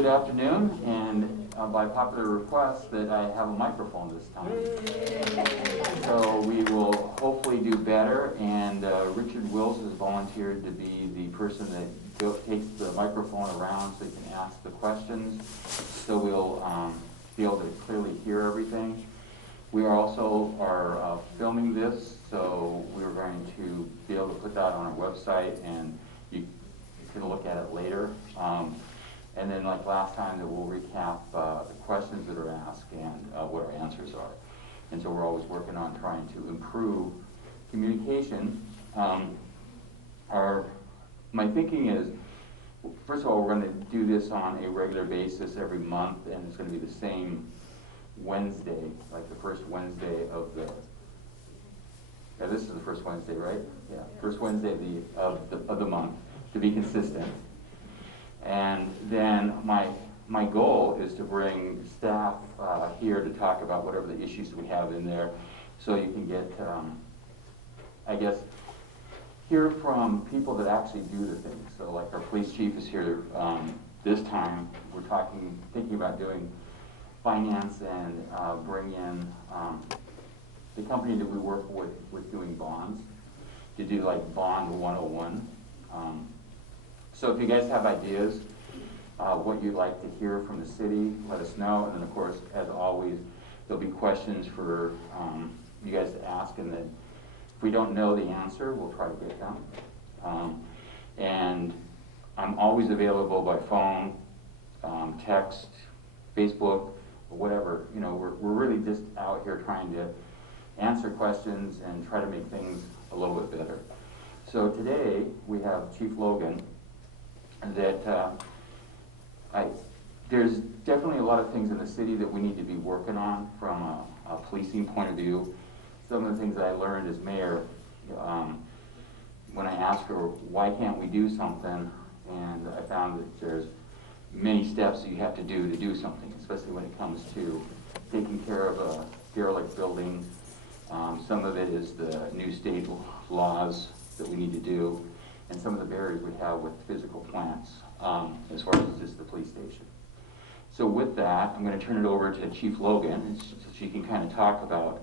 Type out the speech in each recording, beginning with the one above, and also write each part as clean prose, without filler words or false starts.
Good afternoon, and by popular request that I have a microphone this time. So we will hopefully do better, and Richard Wills has volunteered to be the person that takes the microphone around so he can ask the questions, so we'll be able to clearly hear everything. We are also filming this, so we're going to be able to put that on our website, and you can look at it later. And then, like last time, that we'll recap the questions that are asked and what our answers are. And so we're always working on trying to improve communication. My thinking is, first of all, we're going to do this on a regular basis every month, and it's going to be the same Wednesday, like the first Wednesday of the. Yeah, this is the first Wednesday, right? Yeah, first Wednesday of the month, to be consistent. And then my goal is to bring staff here to talk about whatever the issues we have in there, so you can get, I guess, hear from people that actually do the things. So like our police chief is here this time. We're thinking about doing finance and bring in the company that we work with doing bonds, to do like Bond 101. So if you guys have ideas, what you'd like to hear from the city, let us know. And then, of course, as always, there'll be questions for you guys to ask. And then if we don't know the answer, we'll try to get them. And I'm always available by phone, text, Facebook, or whatever. You know, we're really just out here trying to answer questions and try to make things a little bit better. So today, we have Chief Logan. That there's definitely a lot of things in the city that we need to be working on from a policing point of view. Some of the things that I learned as mayor, when I asked her, why can't we do something? And I found that there's many steps that you have to do something, especially when it comes to taking care of a derelict building. Some of it is the new state laws that we need to do, and some of the barriers we have with physical plants, as far as just the police station. So with that, I'm going to turn it over to Chief Logan, so she can kind of talk about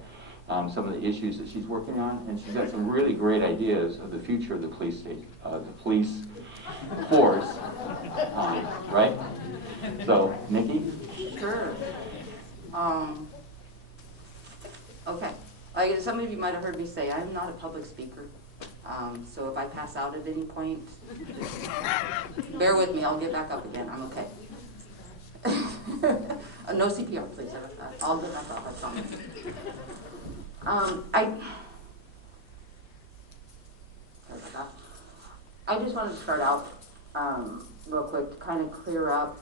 some of the issues that she's working on, and she's got some really great ideas of the future of the police station, the police force, right? So, Nikki? Sure. Okay. Like some of you might have heard me say, I'm not a public speaker. So if I pass out at any point, bear with me, I'll get back up again, I'm okay. No CPR, please, I'll get back up, I promise. I just wanted to start out real quick to kind of clear up,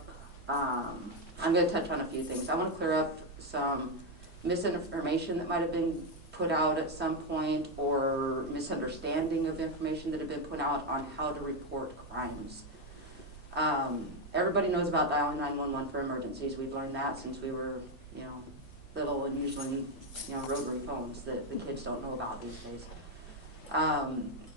I'm going to touch on a few things. I want to clear up some misinformation that might have been put out at some point, or misunderstanding of information that had been put out on how to report crimes. Everybody knows about dialing 911 for emergencies. We've learned that since we were, little, and usually, rotary phones that the kids don't know about these days.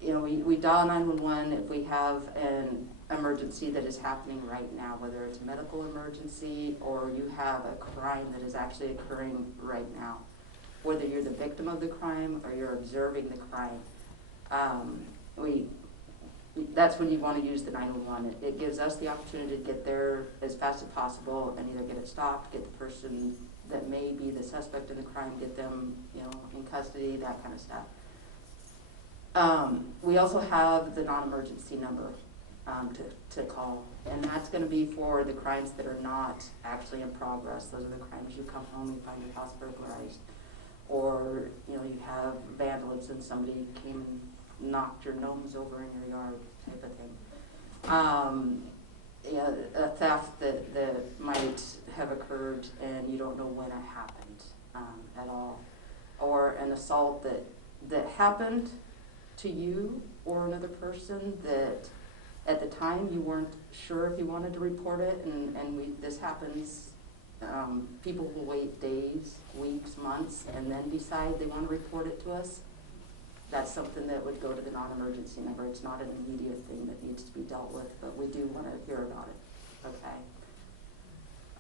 We dial 911 if we have an emergency that is happening right now, whether it's a medical emergency or you have a crime that is actually occurring right now. Whether you're the victim of the crime or you're observing the crime, that's when you want to use the 911. It gives us the opportunity to get there as fast as possible and either get it stopped, get the person that may be the suspect in the crime, get them, in custody, that kind of stuff. We also have the non-emergency number to call, and that's going to be for the crimes that are not actually in progress. Those are the crimes you come home, you find your house burglarized, or you have vandalism, somebody came and knocked your gnomes over in your yard, type of thing. A theft that might have occurred and you don't know when it happened at all, or an assault that happened to you or another person that at the time you weren't sure if you wanted to report it, and this happens. People will wait days, weeks, months, and then decide they want to report it to us. That's something that would go to the non-emergency number. It's not an immediate thing that needs to be dealt with, but we do want to hear about it. Okay.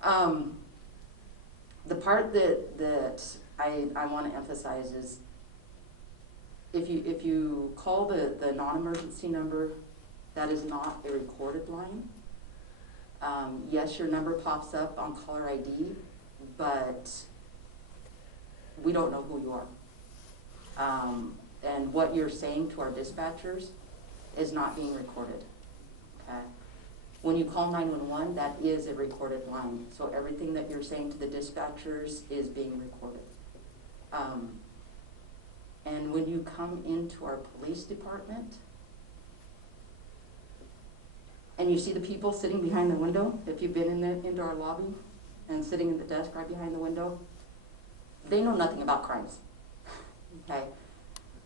The part that I want to emphasize is if you call the non-emergency number, that is not a recorded line. Yes, your number pops up on caller ID, but we don't know who you are. And what you're saying to our dispatchers is not being recorded, okay? When you call 911, that is a recorded line. So everything that you're saying to the dispatchers is being recorded. And when you come into our police department and you see the people sitting behind the window, if you've been into our lobby and sitting in the desk right behind the window, they know nothing about crimes, okay?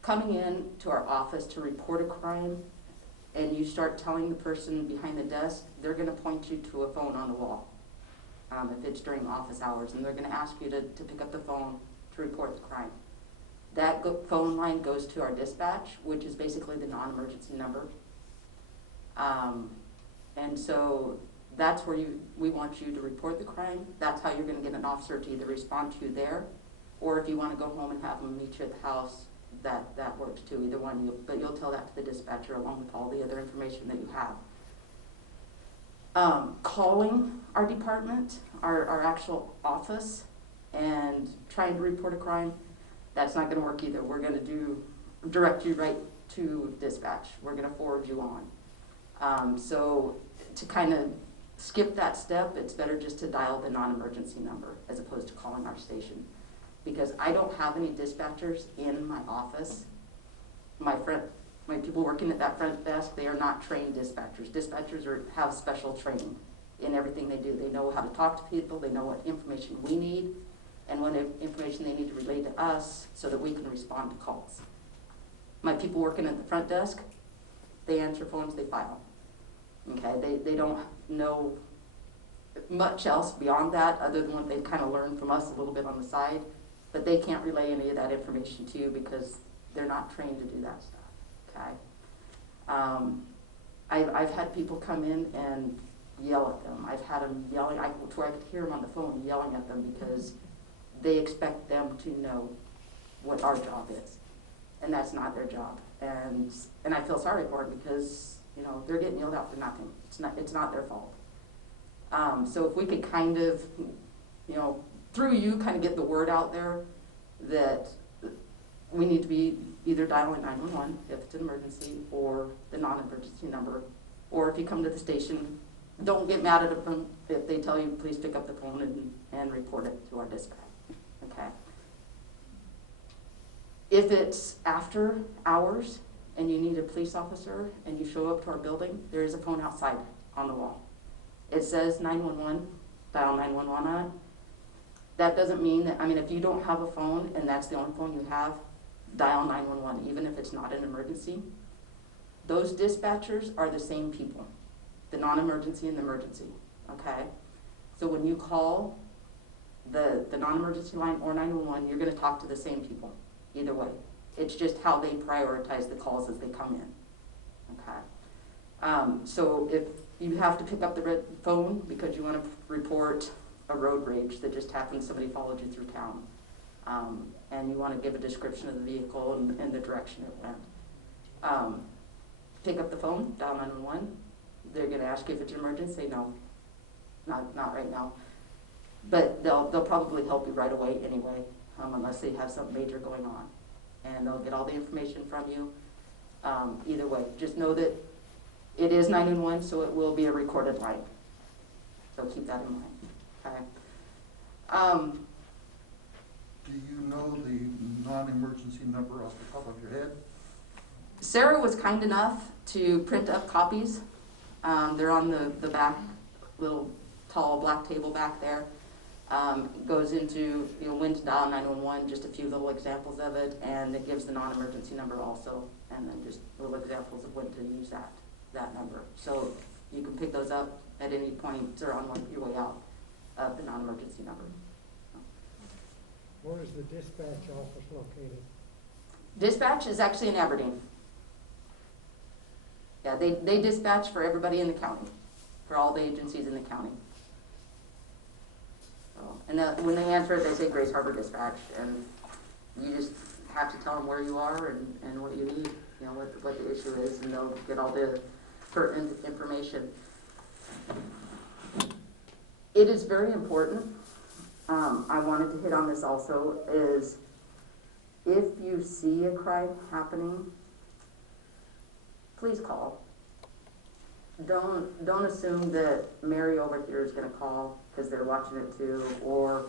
Coming in to our office to report a crime, and you start telling the person behind the desk, they're gonna point you to a phone on the wall, if it's during office hours, and they're gonna ask you to pick up the phone to report the crime. That phone line goes to our dispatch, which is basically the non-emergency number. And so that's where we want you to report the crime. That's how you're gonna get an officer to either respond to you there, or if you wanna go home and have them meet you at the house, that works too, either one. But you'll tell that to the dispatcher along with all the other information that you have. Calling our department, our actual office, and trying to report a crime, that's not gonna work either. We're gonna direct you right to dispatch. We're gonna forward you on. So to kind of skip that step, it's better just to dial the non-emergency number as opposed to calling our station. Because I don't have any dispatchers in my office. My people working at that front desk, they are not trained dispatchers. Dispatchers have special training in everything they do. They know how to talk to people, they know what information we need, and what information they need to relay to us so that we can respond to calls. My people working at the front desk, they answer phones, they file. Okay, they don't know much else beyond that other than what they've kind of learned from us a little bit on the side. But they can't relay any of that information to you because they're not trained to do that stuff, okay? I've had people come in and yell at them. I've had them yelling, to where I could hear them on the phone yelling at them because they expect them to know what our job is. And that's not their job. And I feel sorry for them because, you know, they're getting yelled at for nothing. It's not their fault. So if we could kind of, you know, through you kind of get the word out there that we need to be either dialing 911 if it's an emergency, or the non-emergency number, or if you come to the station, don't get mad at them if they tell you please pick up the phone and report it to our dispatch, okay? If it's after hours and you need a police officer and you show up to our building, there is a phone outside on the wall. It says 911, dial 911 on it. That doesn't mean that, I mean, if you don't have a phone and that's the only phone you have, dial 911, even if it's not an emergency. Those dispatchers are the same people, the non-emergency and the emergency, okay? So when you call the non-emergency line or 911, you're gonna talk to the same people, either way. It's just how they prioritize the calls as they come in, okay? So if you have to pick up the red phone because you wanna report a road rage that just happened, somebody followed you through town, and you want to give a description of the vehicle and the direction it went. Pick up the phone, dial 911. They're going to ask you if it's an emergency. Say no, not right now. But they'll probably help you right away anyway, unless they have something major going on, and they'll get all the information from you. Either way, just know that it is 911, so it will be a recorded line. So keep that in mind. Okay. Do you know the non-emergency number off the top of your head? Sarah was kind enough to print up copies. They're on the back, little tall black table back there. Goes into, you know, when to dial 911, just a few little examples of it, and it gives the non-emergency number also, and then just little examples of when to use that number. So you can pick those up at any point or on your way out of the non-emergency number. Where is the dispatch office located? Dispatch is actually in Aberdeen. Yeah, they dispatch for everybody in the county, for all the agencies in the county. And when they answer it, they say Grace Harbor Dispatch, and you just have to tell them where you are and what you need, you know, what the issue is, and they'll get all the pertinent information. It is very important, I wanted to hit on this also, is if you see a crime happening, please call. Don't assume that Mary over here is gonna call because they're watching it too, or,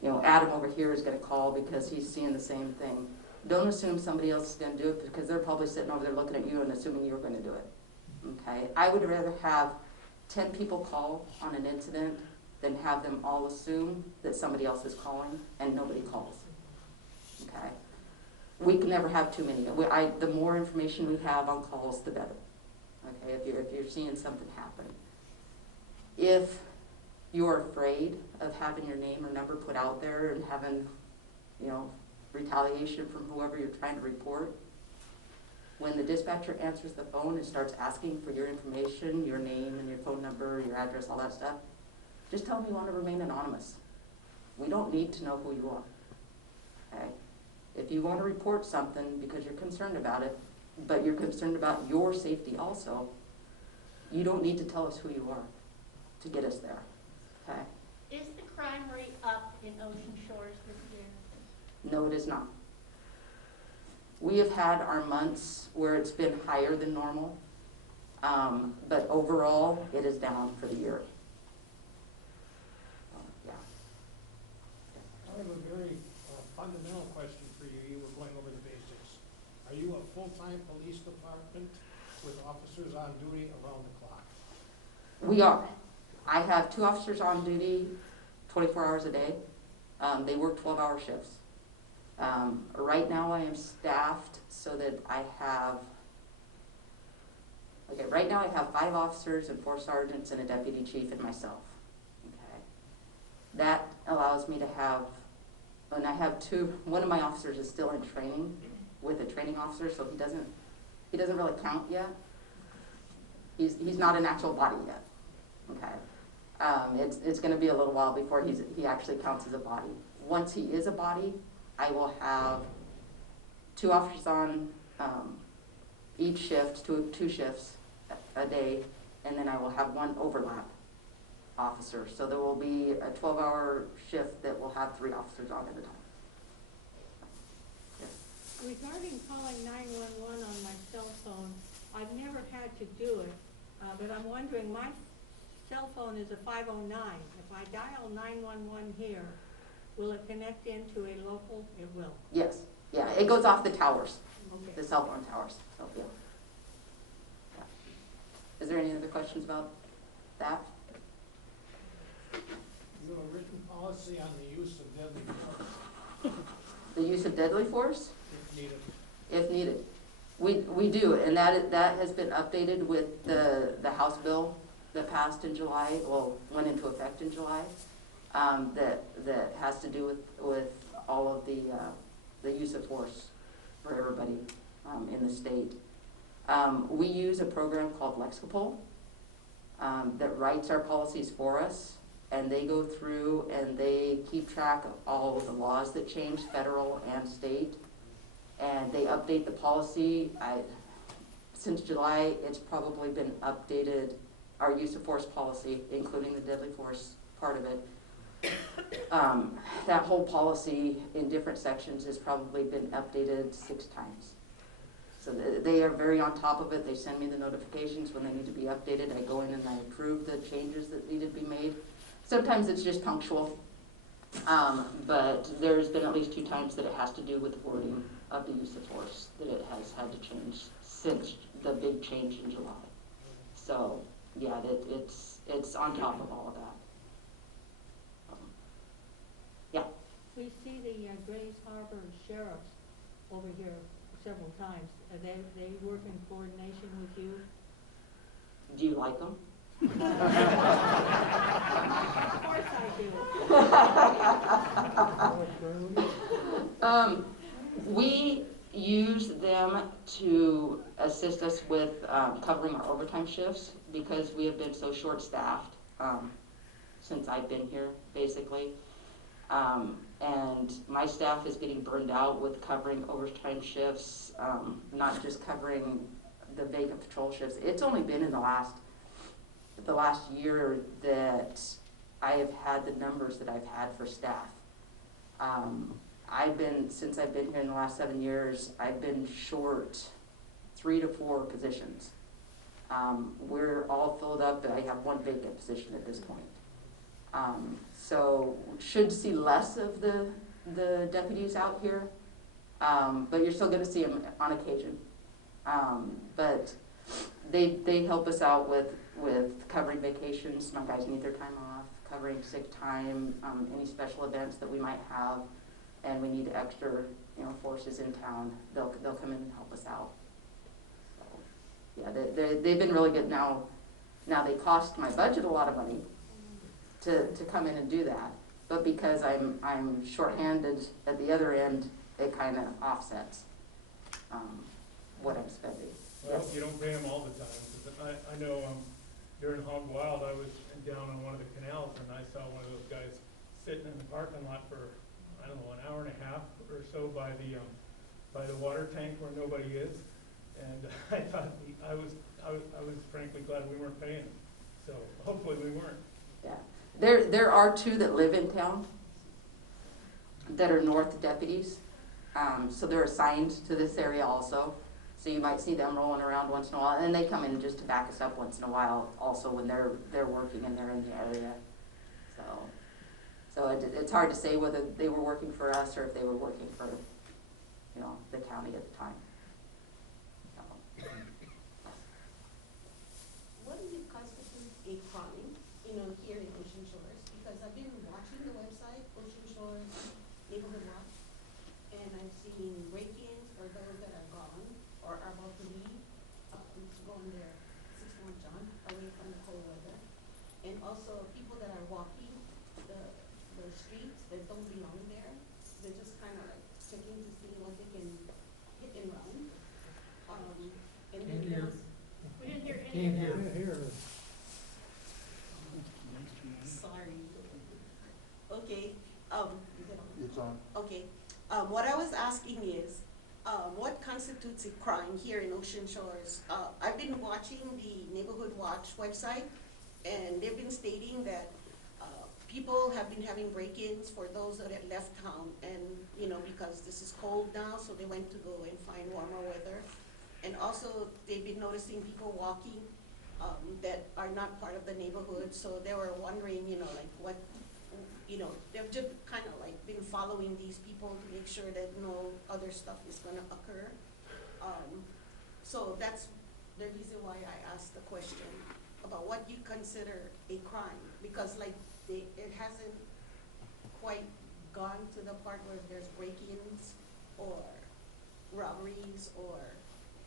you know, Adam over here is gonna call because he's seeing the same thing. Don't assume somebody else is gonna do it because they're probably sitting over there looking at you and assuming you're gonna do it, okay? I would rather have 10 people call on an incident than have them all assume that somebody else is calling and nobody calls, okay? We can never have too many. The more information we have on calls, the better, okay, if you're seeing something happen. If you're afraid of having your name or number put out there and having, you know, retaliation from whoever you're trying to report, when the dispatcher answers the phone and starts asking for your information, your name and your phone number, your address, all that stuff, just tell them you want to remain anonymous. We don't need to know who you are, okay? If you want to report something because you're concerned about it, but you're concerned about your safety also, you don't need to tell us who you are to get us there, okay? Is the crime rate up in Ocean Shores this year? No, it is not. We have had our months where it's been higher than normal, but overall, it is down for the year. Yeah. I have a very fundamental question for you. You were going over the basics. Are you a full-time police department with officers on duty around the clock? We are. I have 2 officers on duty 24 hours a day. They work 12-hour shifts. Right now I am staffed so that I have, okay, right now I have 5 officers and 4 sergeants and a deputy chief and myself, okay? That allows me to have, and I have 2, one of my officers is still in training with a training officer, so he doesn't really count yet. He's not an actual body yet, okay? It's gonna be a little while before he actually counts as a body. Once he is a body, I will have 2 officers on each shift, 2 shifts a day, and then I will have 1 overlap officer. So there will be a 12-hour shift that will have 3 officers on at a time. Yes. Regarding calling 911 on my cell phone, I've never had to do it, but I'm wondering, my cell phone is a 509. If I dial 911 here, will it connect into a local? It will. Yes, yeah, it goes off the towers, Okay. the cell phone towers, so yeah. Yeah. Is there any other questions about that? You have a written policy on the use of deadly force, The use of deadly force, if needed. if needed. We do, and that has been updated with the House bill that passed in July, well, went into effect in July, that has to do with all of the use of force for everybody in the state. We use a program called Lexicopol that writes our policies for us, and they go through and they keep track of all of the laws that change, federal and state, and they update the policy. Since July, it's probably been updated, our use of force policy, including the deadly force part of it. That whole policy in different sections has probably been updated 6 times. So they are very on top of it. They send me the notifications when they need to be updated. I go in and I approve the changes that need to be made. Sometimes it's just punctual, but there's been at least 2 times that it has to do with wording of the use of force that it has had to change since the big change in July. So yeah, it's on top of all of that. Yeah. We see the Grays Harbor sheriffs over here several times. They work in coordination with you? Do you like them? Of course I do. We use them to assist us with covering our overtime shifts because we have been so short-staffed since I've been here, basically. And my staff is getting burned out with covering overtime shifts, not just covering the vacant patrol shifts. It's only been in the last year that I have had the numbers that I've had for staff. Since I've been here in the last 7 years, I've been short 3 to 4 positions. We're all filled up, but I have 1 vacant position at this point. So should see less of the deputies out here, but you're still gonna see them on occasion. But they help us out with covering vacations. My guys need their time off, covering sick time, any special events that we might have, and we need extra, forces in town. They'll come in and help us out. So, yeah, they've been really good. Now they cost my budget a lot of money to come in and do that, but because I'm shorthanded at the other end, it kind of offsets what I'm spending. Well, Yes. you don't pay them all the time, 'cause I know during Hog Wild, I was down on one of the canals and I saw one of those guys sitting in the parking lot for, I don't know, an hour and a half or so by the water tank where nobody is. And I thought, I was frankly glad we weren't paying them, so hopefully we weren't. Yeah, there are 2 that live in town that are north deputies, so they're assigned to this area also. So you might see them rolling around once in a while, and they come in just to back us up once in a while also when they're working and they're in the area. So it's hard to say whether they were working for us or if they were working for, the county at the time. So. What do you constitute a crime, here in Ocean Shores? Because I've been watching the website, Ocean Shores Neighborhood Watch, and I've seen break-ins for those that are gone or are about to leave, to go on their 61 John, away from the cold weather. And also people that are walking the streets that don't belong there. They're just kind of like checking to see what they can hit and run. And then there's We didn't hear any of that. Here. Sorry. Okay, is it on? It's on. Okay, what I was asking is, what constitutes a crime here in Ocean Shores? I've been watching the Neighborhood Watch website, and they've been stating that people have been having break-ins for those that had left town, and because this is cold now, so they went to go and find warmer weather. And also, they've been noticing people walking that are not part of the neighborhood, so they were wondering, what, they've just kind of like been following these people to make sure that no other stuff is gonna occur. So that's the reason why I asked the question about what you consider a crime, because it hasn't quite gone to the part where there's break-ins or robberies or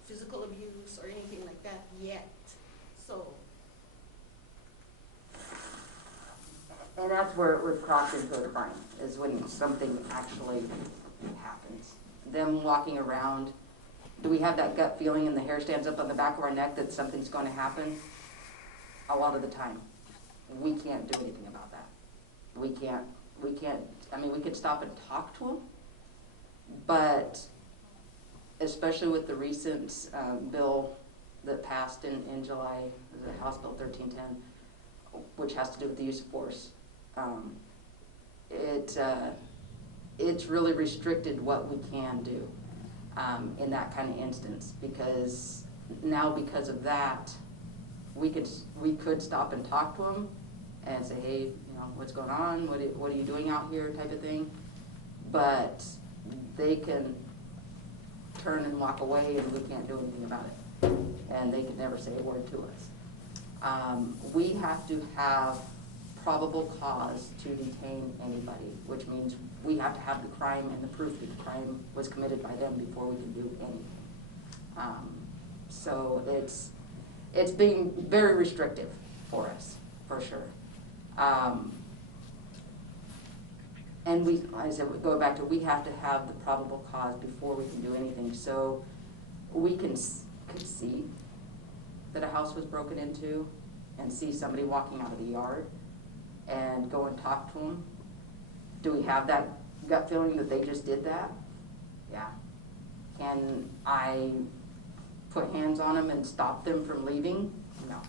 physical abuse or anything like that yet. So. And that's where it would cross into a crime, is when something actually happens. Them walking around, do we have that gut feeling and the hair stands up on the back of our neck that something's going to happen? A lot of the time. We can't do anything about that. We can't, we could stop and talk to them, but especially with the recent bill that passed in July, the House Bill 1310, which has to do with the use of force. It's really restricted what we can do in that kind of instance, because of that, we could stop and talk to them and say, hey, what's going on? What are you doing out here, type of thing. But they can turn and walk away, and we can't do anything about it. And they can never say a word to us. We have to have probable cause to detain anybody, which means we have to have the crime and the proof that the crime was committed by them before we can do anything. So it's being very restrictive for us, for sure. And like I said, go back to, we have to have the probable cause before we can do anything. So we could see that a house was broken into and see somebody walking out of the yard and go and talk to them. Do we have that gut feeling that they just did that? Yeah. Can I put hands on them and stop them from leaving? No,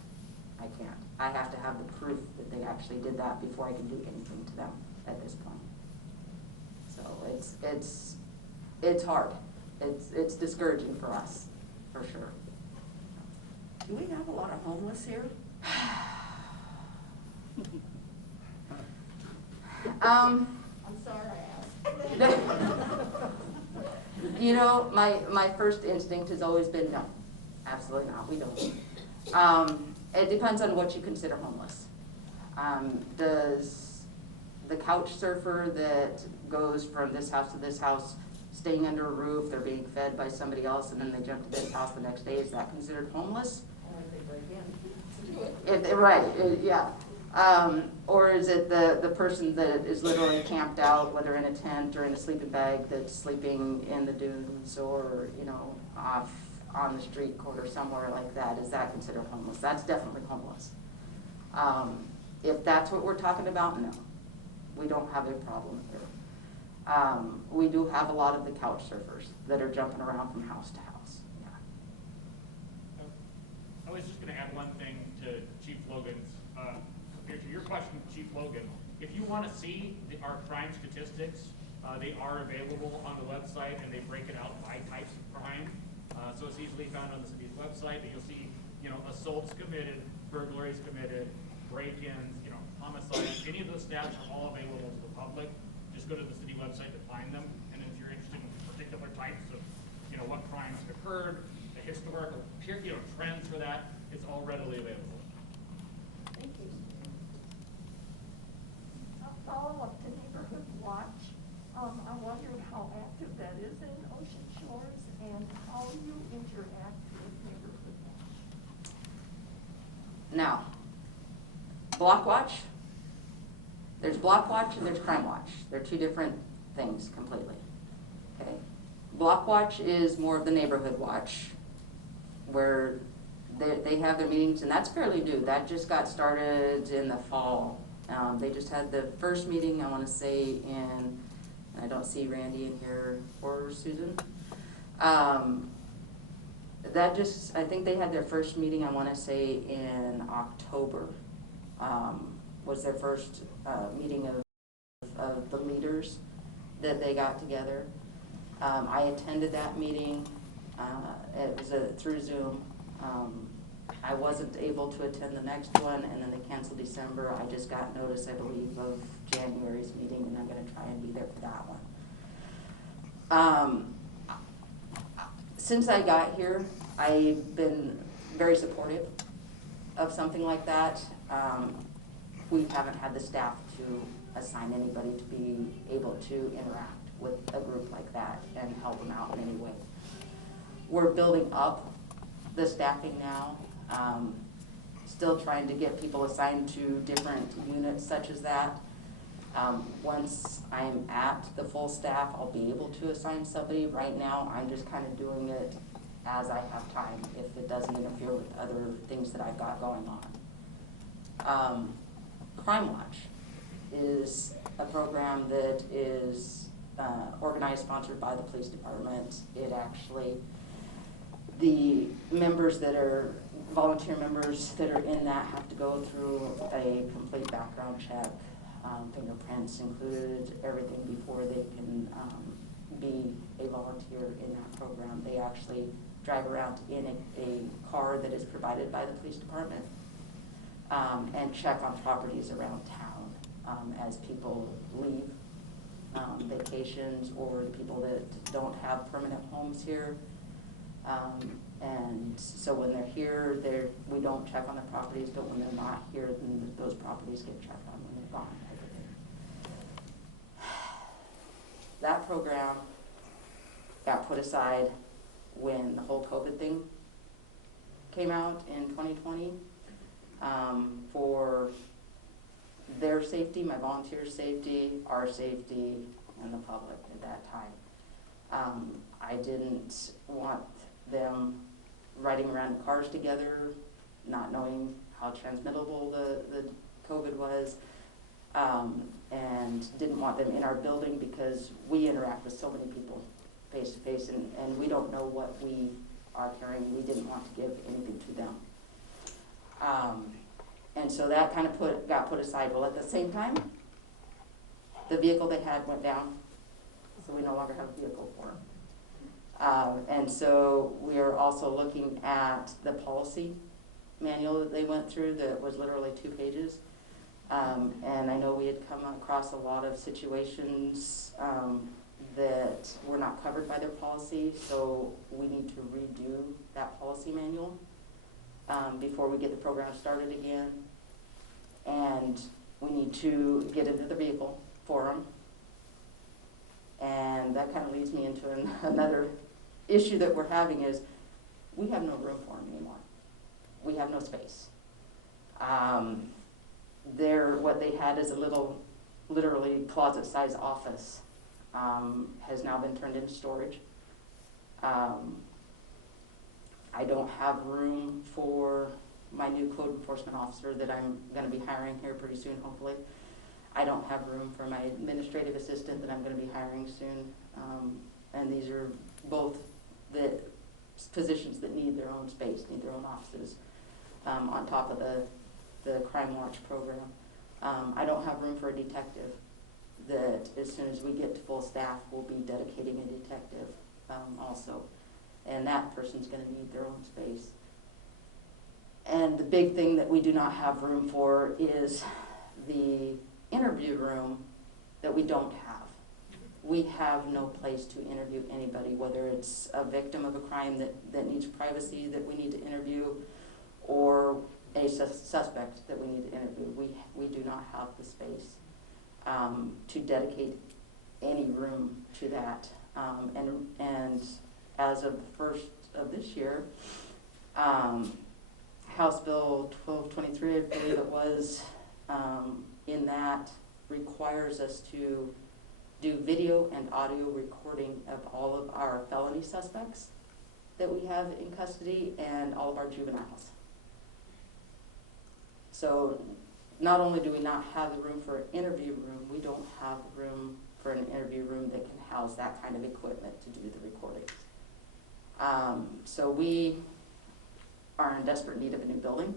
I can't. I have to have the proof that they actually did that before I can do anything to them at this point. So it's hard. It's discouraging for us, for sure. Do we have a lot of homeless here? I'm sorry I asked. You know, my first instinct has always been no, absolutely not, we don't. It depends on what you consider homeless. Does the couch surfer that goes from this house to this house, staying under a roof, they're being fed by somebody else, and then they jump to this house the next day, is that considered homeless? Yeah. Or is it the person that is literally camped out, whether in a tent or in a sleeping bag, that's sleeping in the dunes or, you know, off on the street corner somewhere like that? Is that considered homeless? That's definitely homeless. If that's what we're talking about, no. We don't have a problem here. We do have a lot of the couch surfers that are jumping around from house to house. Yeah. I was just going to add one thing to Chief Logan's, to your question, Chief Logan. If you want to see our crime statistics, they are available on the website, and they break it out by types of crime. So it's easily found on the city's website. But you'll see, you know, assaults committed, burglaries committed, break-ins, you know, homicides. Any of those stats are all available to the public. Just go to the city website to find them. And if you're interested in particular types of, you know, what crimes have occurred, the historical, you know, trends for that, it's all readily available. Thank you. A follow-up to Neighborhood Watch. I wondered how active that is in Ocean Shores and how you interact with Neighborhood Watch. Now, Block Watch, there's Block Watch and there's Crime Watch. They're two different things completely. Okay. Block Watch is more of the neighborhood watch, where they have their meetings, and that's fairly new. That just got started in the fall. They just had the first meeting, I want to say, in, I don't see Randy in here or Susan. That just, I think they had their first meeting, I want to say, in October. Was their first meeting of the leaders that they got together. I attended that meeting. It was through Zoom. I wasn't able to attend the next one, and then they canceled December. I just got notice, I believe, of January's meeting, and I'm going to try and be there for that one. Since I got here, I've been very supportive of something like that. We haven't had the staff to assign anybody to be able to interact with a group like that and help them out in any way. We're building up the staffing now, still trying to get people assigned to different units such as that. Once I'm at the full staff, I'll be able to assign somebody. Right now, I'm just kind of doing it as I have time, if it doesn't interfere with other things that I've got going on. Crime Watch is a program that is organized, sponsored by the police department. It actually, the members that are, volunteer members that are in that have to go through a complete background check, fingerprints included, everything before they can be a volunteer in that program. They actually drive around in a car that is provided by the police department and check on properties around town as people leave vacations, or the people that don't have permanent homes here. And so when they're here, we don't check on the properties, but when they're not here, then those properties get checked on when they're gone. That program got put aside when the whole COVID thing came out in 2020 for their safety, my volunteers' safety, our safety, and the public at that time. I didn't want them riding around in cars together, not knowing how transmittable the COVID was. and didn't want them in our building because we interact with so many people face to face, and we don't know what we are carrying. We didn't want to give anything to them. And so that kind of got put aside. Well, at the same time, the vehicle they had went down, so we no longer have a vehicle for them. And so we are also looking at the policy manual that they went through that was literally 2 pages. And I know we had come across a lot of situations that were not covered by their policy, so we need to redo that policy manual before we get the program started again. And we need to get into the vehicle for them. And that kind of leads me into another issue that we're having is we have no room for them anymore. We have no space. What they had is a little, literally closet-sized office, has now been turned into storage. I don't have room for my new code enforcement officer that I'm going to be hiring here pretty soon, hopefully. I don't have room for my administrative assistant that I'm going to be hiring soon. And these are both the positions that need their own space, need their own offices, on top of the Crime Watch program. I don't have room for a detective that as soon as we get to full staff, we'll be dedicating a detective also. And that person's going to need their own space. And the big thing that we do not have room for is the interview room that we don't have. We have no place to interview anybody, whether it's a victim of a crime that needs privacy that we need to interview, or a suspect that we need to interview. We do not have the space to dedicate any room to that. And as of the 1st of this year, House Bill 1223, I believe it was, in that requires us to do video and audio recording of all of our felony suspects that we have in custody and all of our juveniles. So not only do we not have the room for an interview room, we don't have room for an interview room that can house that kind of equipment to do the recordings. So we are in desperate need of a new building.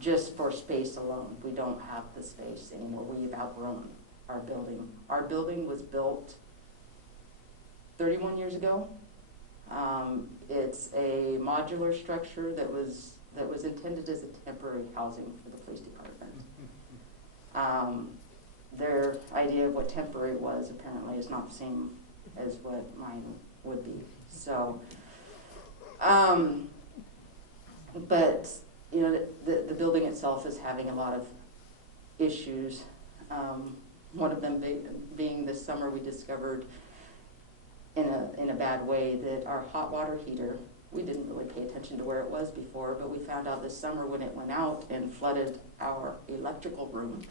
Just for space alone, we don't have the space anymore. We've outgrown our building. Our building was built 31 years ago. It's a modular structure that was intended as a temporary housing for the police department. Their idea of what temporary was apparently is not the same as what mine would be. So, but you know, the building itself is having a lot of issues. One of them being this summer we discovered in a bad way that our hot water heater, we didn't really pay attention to where it was before, but we found out this summer when it went out and flooded our electrical room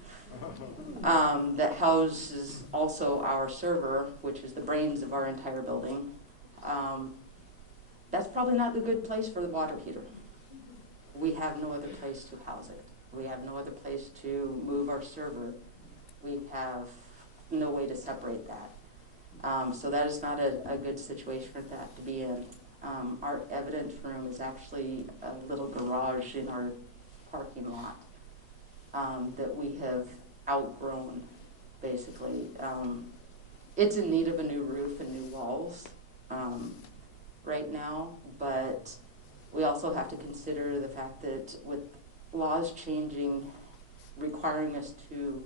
that houses also our server, which is the brains of our entire building. That's probably not the good place for the water heater. We have no other place to house it. We have no other place to move our server. We have no way to separate that. So that is not a good situation for that to be in. Our evidence room is actually a little garage in our parking lot that we have outgrown, basically. It's in need of a new roof and new walls right now, but we also have to consider the fact that with laws changing, requiring us to,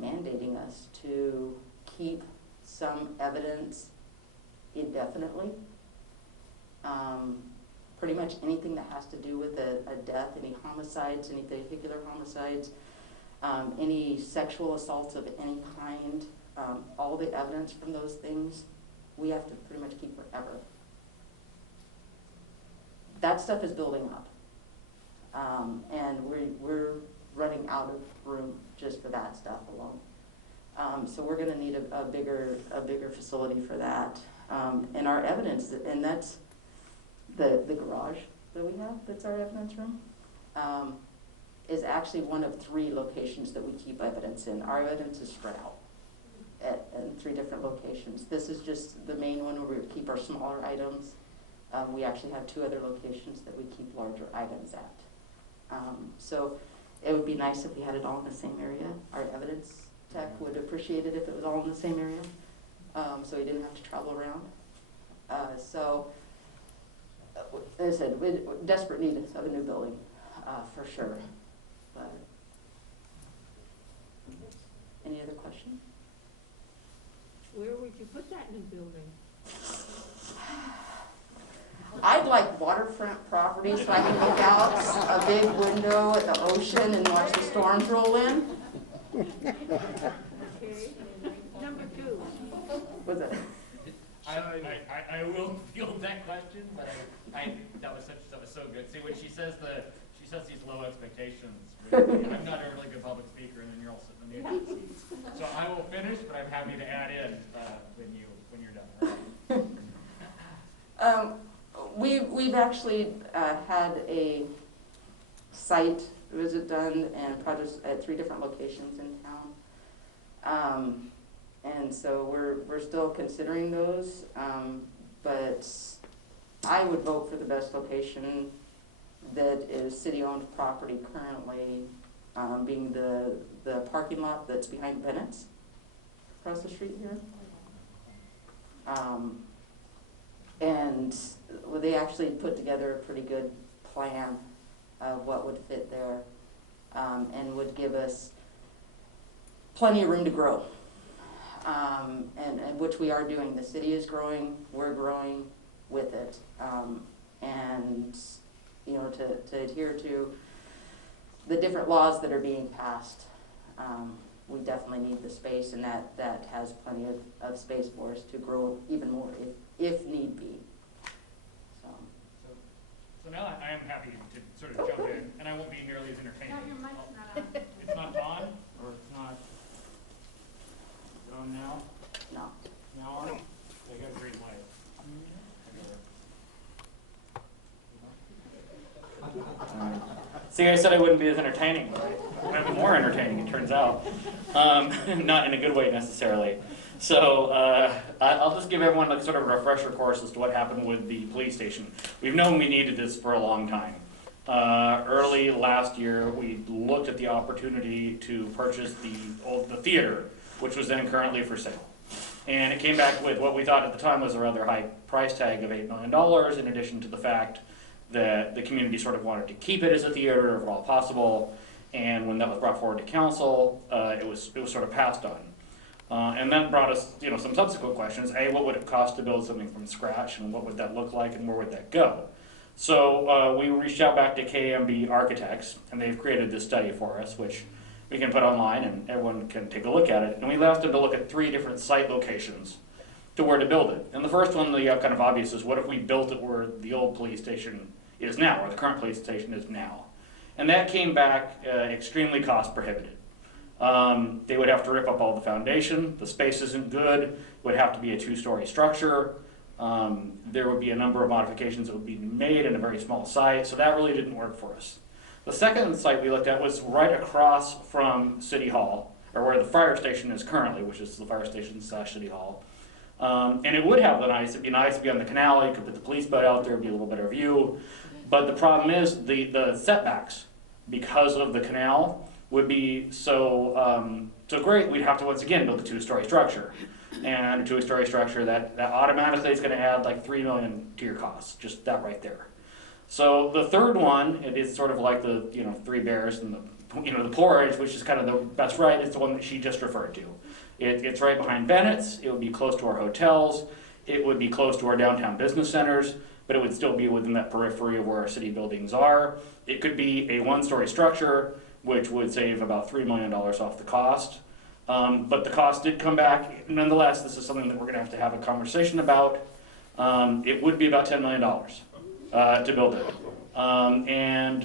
mandating us to keep some evidence indefinitely. Pretty much anything that has to do with a death, any homicides, any vehicular homicides, any sexual assaults of any kind, all the evidence from those things, we have to pretty much keep forever. That stuff is building up. And we're running out of room just for that stuff alone. So we're going to need a bigger facility for that. And our evidence, and that's the garage that we have, that's our evidence room. is actually one of 3 locations that we keep evidence in. Our evidence is spread out in 3 different locations. This is just the main one where we keep our smaller items. We actually have 2 other locations that we keep larger items at. So it would be nice if we had it all in the same area. Our evidence tech would appreciate it if it was all in the same area, so he didn't have to travel around. As I said, we're in desperate need of a new building, for sure. But any other questions? Where would you put that new building? I'd like waterfront property so I can look out a big window at the ocean and watch the storms roll in. Okay. Number 2. Was it? I will field that question, but that was so good. See, when she says these low expectations, really, I'm not a really good public speaker, and then you're all sitting in the edge of the seats. So I will finish, but I'm happy to add in when you're done. Right? We've actually had a site visit done and projects at 3 different locations in town. And so we're still considering those, but I would vote for the best location that is city-owned property currently, being the parking lot that's behind Bennett's across the street here. And they actually put together a pretty good plan of what would fit there, and would give us plenty of room to grow. And which we are doing. The city is growing, we're growing with it. And you know, to adhere to the different laws that are being passed, we definitely need the space, and that has plenty of space for us to grow even more if need be. So now I am happy to sort of jump in, and I won't be nearly as entertaining. No, your mic's not on. It's not on, or it's not. Is it on now? No. Now on? I got a green light. See, I said I wouldn't be as entertaining, but I'm more entertaining, it turns out. Not in a good way necessarily. So I'll just give everyone like sort of a refresher course as to what happened with the police station. We've known we needed this for a long time. Early last year, we looked at the opportunity to purchase the theater, which was then currently for sale. And it came back with what we thought at the time was a rather high price tag of $8 million, in addition to the fact that the community sort of wanted to keep it as a theater if at all possible. And when that was brought forward to council, it was sort of passed on. And that brought us, some subsequent questions. A, what would it cost to build something from scratch, and what would that look like, and where would that go? So we reached out back to KMB Architects, and they've created this study for us, which we can put online, and everyone can take a look at it. And we asked them to look at 3 different site locations to where to build it. And the first one, the kind of obvious, is what if we built it where the old police station is now, or the current police station is now? And that came back extremely cost prohibitive. They would have to rip up all the foundation. The space isn't good. It would have to be a 2-story structure. There would be a number of modifications that would be made in a very small site, so that really didn't work for us. The second site we looked at was right across from City Hall, or where the fire station is currently, which is the fire station / City Hall. And it would have it'd be nice to be on the canal. You could put the police boat out there, it'd be a little better view. But the problem is the setbacks, because of the canal, would be so great, we'd have to once again build a 2-story structure. And a 2-story structure, that automatically is going to add like $3 million to your costs, just that right there. So the third one, it is sort of like the 3 bears and the porridge, which is kind of the best right. It's the one that she just referred to. It's right behind Bennett's. It would be close to our hotels. It would be close to our downtown business centers, but it would still be within that periphery of where our city buildings are. It could be a 1-story structure, which would save about $3 million off the cost. But the cost did come back. Nonetheless, this is something that we're going to have a conversation about. It would be about $10 million to build it. And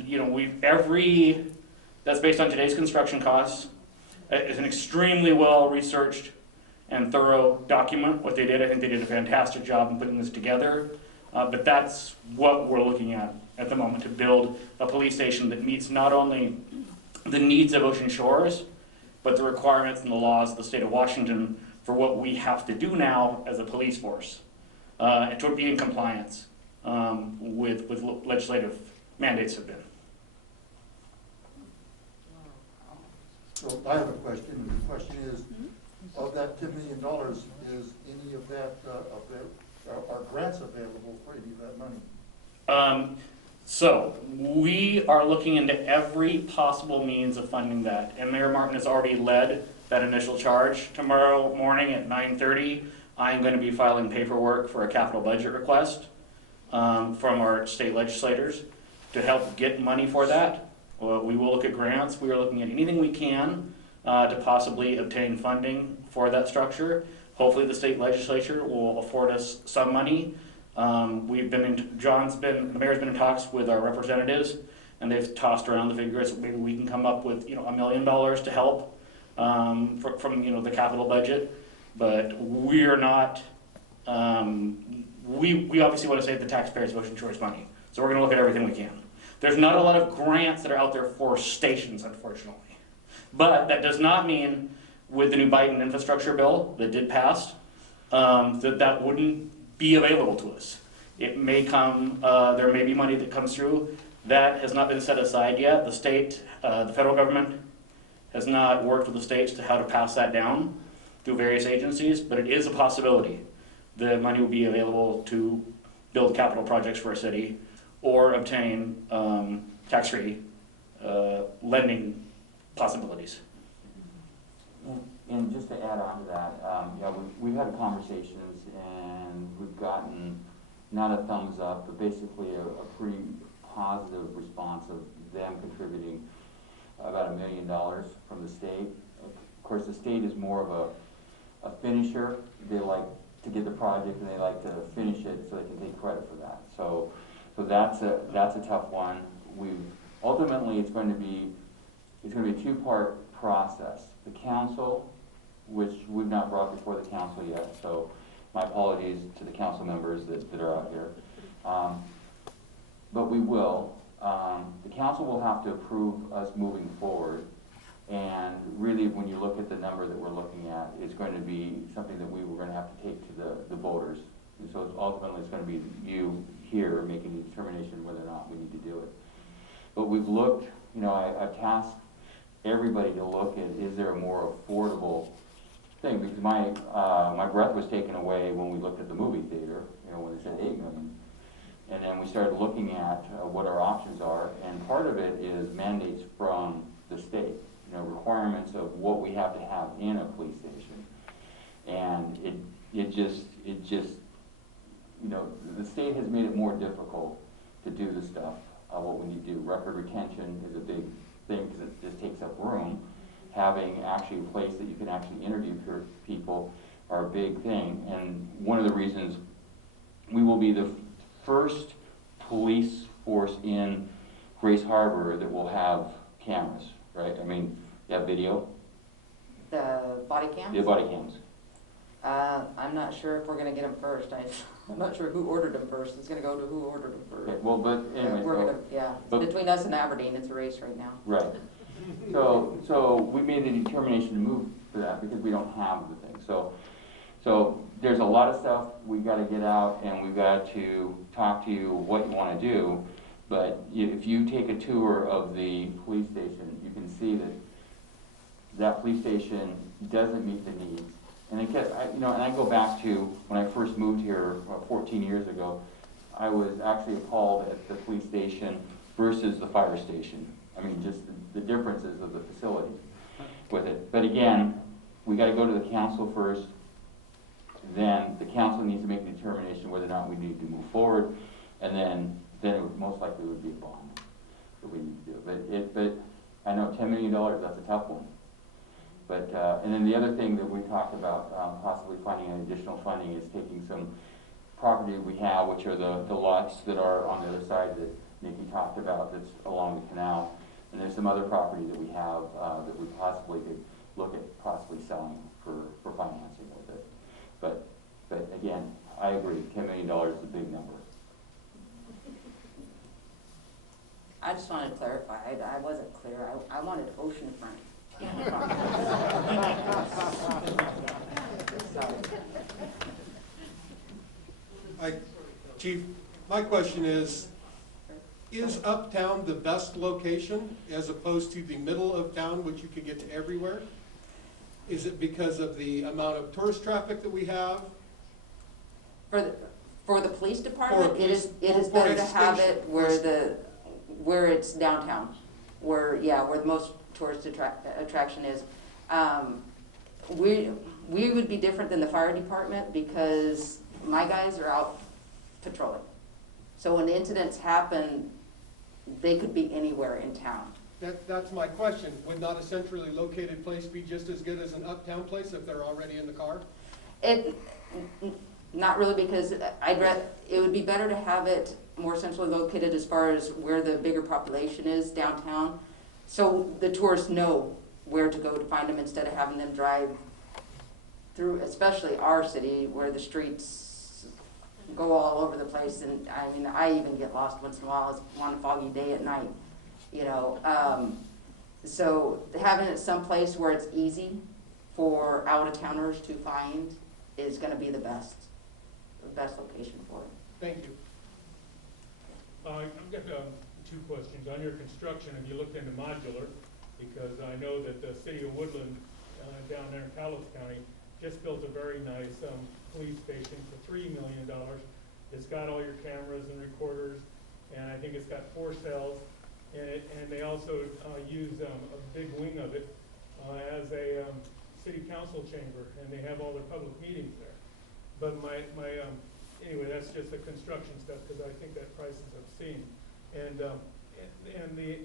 that's based on today's construction costs. It's an extremely well-researched and thorough document, what they did. I think they did a fantastic job in putting this together. But that's what we're looking at the moment, to build a police station that meets not only the needs of Ocean Shores, but the requirements and the laws of the state of Washington for what we have to do now as a police force, and to be in compliance with legislative mandates have been. So I have a question, and the question is, of that $10 million, is any of that, are grants available for any of that money? So we are looking into every possible means of funding that, and Mayor Martin has already led that initial charge. Tomorrow morning at 9:30, I'm going to be filing paperwork for a capital budget request from our state legislators to help get money for that. We will look at grants. We are looking at anything we can to possibly obtain funding for that structure. Hopefully the state legislature will afford us some money. The mayor's been in talks with our representatives, and they've tossed around the figures. Maybe we can come up with $1 million to help from the capital budget. But we're not. We obviously want to save the taxpayers of Ocean Shores money, so we're going to look at everything we can. There's not a lot of grants that are out there for stations, unfortunately. But that does not mean, with the new Biden infrastructure bill that did pass, that wouldn't be available to us. It may come, there may be money that comes through. That has not been set aside yet. The state, the federal government has not worked with the states to how to pass that down through various agencies, but it is a possibility. The money will be available to build capital projects for a city or obtain tax-free lending possibilities. And just to add on to that, we've had conversations and we've gotten not a thumbs up, but basically a pretty positive response of them contributing about $1 million from the state. Of course, the state is more of a finisher. They like to get the project and they like to finish it so they can take credit for that. So that's a tough one. Ultimately it's going to be a two-part process. The council, which we've not brought before the council yet, so my apologies to the council members that are out here. But we will. The council will have to approve us moving forward, and really when you look at the number that we're looking at, it's going to be something that we're going to have to take to the voters. And so ultimately it's going to be you here making the determination whether or not we need to do it. But we've looked, I've tasked everybody to look at, is there a more affordable thing? Because my breath was taken away when we looked at the movie theater, when they said $8 million. And then we started looking at what our options are, and part of it is mandates from the state, requirements of what we have to have in a police station. And it just the state has made it more difficult to do the stuff, what we need to do. Record retention is a big thing because it just takes up room. Having actually a place that you can actually interview people are a big thing. And one of the reasons we will be the first police force in Grace Harbor that will have cameras, right? I mean, you have video. The body cams? The body cams. I'm not sure if we're gonna get them first. I'm not sure who ordered them first. It's gonna go to who ordered them first. Okay, well, but anyway, between us and Aberdeen, it's a race right now. Right. So we made the determination to move for that because we don't have the thing. So there's a lot of stuff we've got to get out, and we've got to talk to you what you want to do. But if you take a tour of the police station, you can see that police station doesn't meet the needs. And and I go back to when I first moved here 14 years ago. I was actually appalled at the police station versus the fire station. I mean, just the differences of the facilities with it. But again, we got to go to the council first. Then the council needs to make a determination whether or not we need to move forward, and then it would most likely would be a bond that we need to do. But I know $10 million, that's a tough one. But and then the other thing that we talked about possibly finding an additional funding is taking some property we have, which are the lots that are on the other side that Neccie talked about, that's along the canal. And there's some other property that we have that we possibly could look at possibly selling for financing with it. But again, I agree, $10 million is a big number. I just wanted to clarify, I wasn't clear, I wanted oceanfront. Sorry. Chief, my question is uptown the best location as opposed to the middle of town, which you can get to everywhere? Is it because of the amount of tourist traffic that we have? For the police department, it is for better a to have station. it where it's downtown, where the most tourist attraction is. We would be different than the fire department because my guys are out patrolling. So when incidents happen, they could be anywhere in town. That's my question. Would not a centrally located place be just as good as an uptown place if they're already in the car? Not really, because it would be better to have it more centrally located as far as where the bigger population is downtown. So the tourists know where to go to find them instead of having them drive through, especially our city where the streets go all over the place. And I mean, I even get lost once in a while on a foggy day at night, you know. So having it someplace where it's easy for out-of-towners to find is gonna be the best location for it. Thank you. I've got two questions. On your construction, have you looked into modular? Because I know that the city of Woodland, down there in Talos County, just built a very nice police station for $3 million. It's got all your cameras and recorders, and I think it's got 4 cells. And they also use a big wing of it as a city council chamber, and they have all their public meetings there. But anyway, that's just the construction stuff, because I think that price is obscene. And the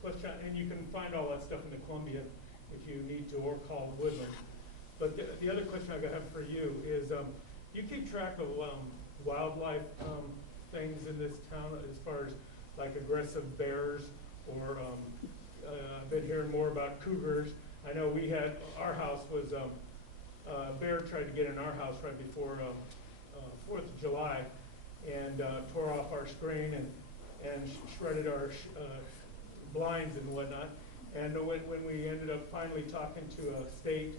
question, and you can find all that stuff in the Columbia if you need to, or call Woodland. But the other question I have for you is, you keep track of wildlife things in this town as far as like aggressive bears, or I've been hearing more about cougars. I know we had, our house was, a bear tried to get in our house right before 4th of July and tore off our screen and shredded our blinds and whatnot. And when we ended up finally talking to a state